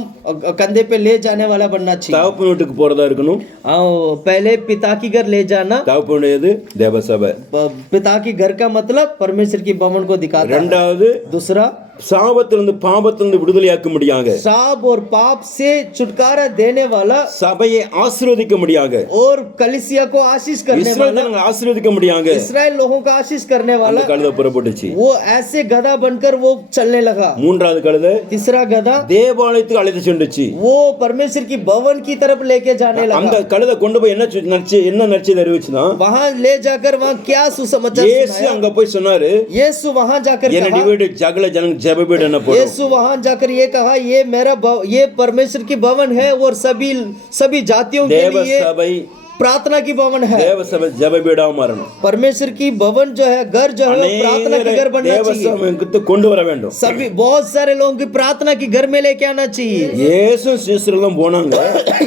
कंधे पे ले जाने वाला बनना चाहिए। தகப்பன் வீட்டுக்கு போறதா இருக்கணும். पहले पिता की घर ले जाना। தகப்பனுடையது தேவசபை. पिता की घर का मतलब परमेश्वर की भवन को दिखाता है। இரண்டாவது दूसरा சாபத்திலிருந்து பாவத்திலிருந்து விடுதலையாக்க முடியாக साब और पाप से छुटकारा देने वाला, சபையை ஆசீர்வதிக்க முடியாக और कलीसिया को आशीष करने वाला, இஸ்ரவேலை ஆசீர்வதிக்க முடியாக इस्राएल लोगों का आशीष करने वाला, அந்த கழுதை புறப்பட்டுச்சு. वो ऐसे गधा बनकर वो चलने लगा। மூன்றாவது கழுதை तीसरा गधा தேவாலயத்துக்கு அழைத்து சென்றுச்சு. वो परमेश्वर की भवन की तरफ लेके जाने அந்த लगा। கழுதை கொண்டு போய் என்ன நற்செய்தி அறிவிச்சுனா, वहां ले जाकर वहां क्या सुसमाचार இயேசு सुनाया? அங்க போய் சொன்னாரு, यीशु वहां जाकर என்னுடைய कहा, வீடு சகல ஜெபபீடம் என்னப்படும் यीशु वहां जाकर ये कहा ये ये परमेश्वर की भवन है और सभी जातियों के தேவ लिए சபை प्रार्थना की भवन है। தேவ சபை ஜெபபீடமா மாறணும் परमेश्वर की भवन जो है घर जो है वो प्रार्थना की घर बनना தேவ चाहिए। சபைக்கு கொண்டு வர வேண்டும் सभी बहुत सारे लोगों की प्रार्थना की घर में लेके आना चाहिए। இயேசு சீசர்களும் போனாங்க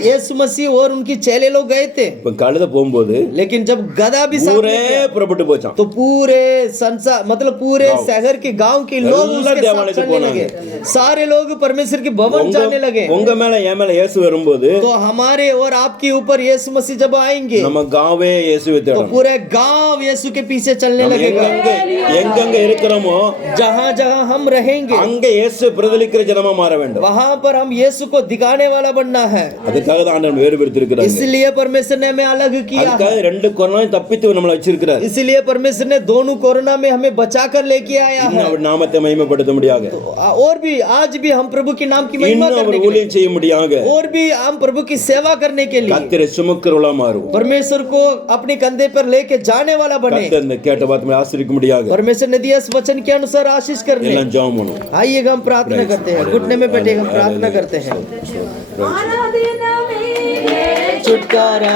यीशु मसीह और उनकी चेले लोग गए थे, இப்ப கழுத போகும்போது लेकिन जब गधा भी साथ ஊரே में गया, புறப்பட்டு போச்சான் तो पूरे संसार मतलब पूरे शहर के गांव के लोग எல்லா उसके साथ देवालय चलने को लगे। सारे लोग परमेश्वर की भवन जाने लगे। உங்க மேல என் மேல இயேசு வரும்போது तो हमारे और आपके ऊपर यीशु मसीह जब आएंगे நம்ம गावे இயேசுவை तो தேடணும் पूरे गांव यीशु के पीछे चलने நம்ம लगेगा। எங்கெங்க இருக்கிறோமோ जहां जहां हम रहेंगे அங்க இயேசு பிரதிபலிக்கிற ஜனமா மாற வேண்டும் वहां पर हम यीशु को दिखाने वाला बनना है। அதுக்காக தான் ஆண்டவன் வேறு பிரித்திருக்கிறார் इसलिए परमेश्वर ने हमें अलग किया है। அதுக்காக ரெண்டு கொரோனாவையும் தப்பித்து நம்மளை வச்சிருக்கிறார் इसलिए परमेश्वर ने दोनों कोरोना में हमें बचा कर लेके आया है। இன்னும் அவர் நாமத்தை மகிமைப்படுத்த முடியாக और भी आज भी हम प्रभु के नाम की महिमा இன்னும் करने அவர் के लिए ஊழியம் செய்ய முடியாக और भी हम प्रभु की सेवा करने के लिए கர்த்தரை சுமக்கிறவளா மாறும் परमेश्वर को अपने कंधे पर लेके जाने वाला बने। கர்த்தர் இந்த கேட்ட வார்த்தை ஆசீர்வதிக்க முடியாக परमेश्वर ने दिया इस वचन के अनुसार आशीष करने। எல்லாம் ஜெபம் பண்ணுவோம் आइएगा हम प्रार्थना करते हैं, घुटने में बैठे हम प्रार्थना करते हैं। आराधना में छुटकारा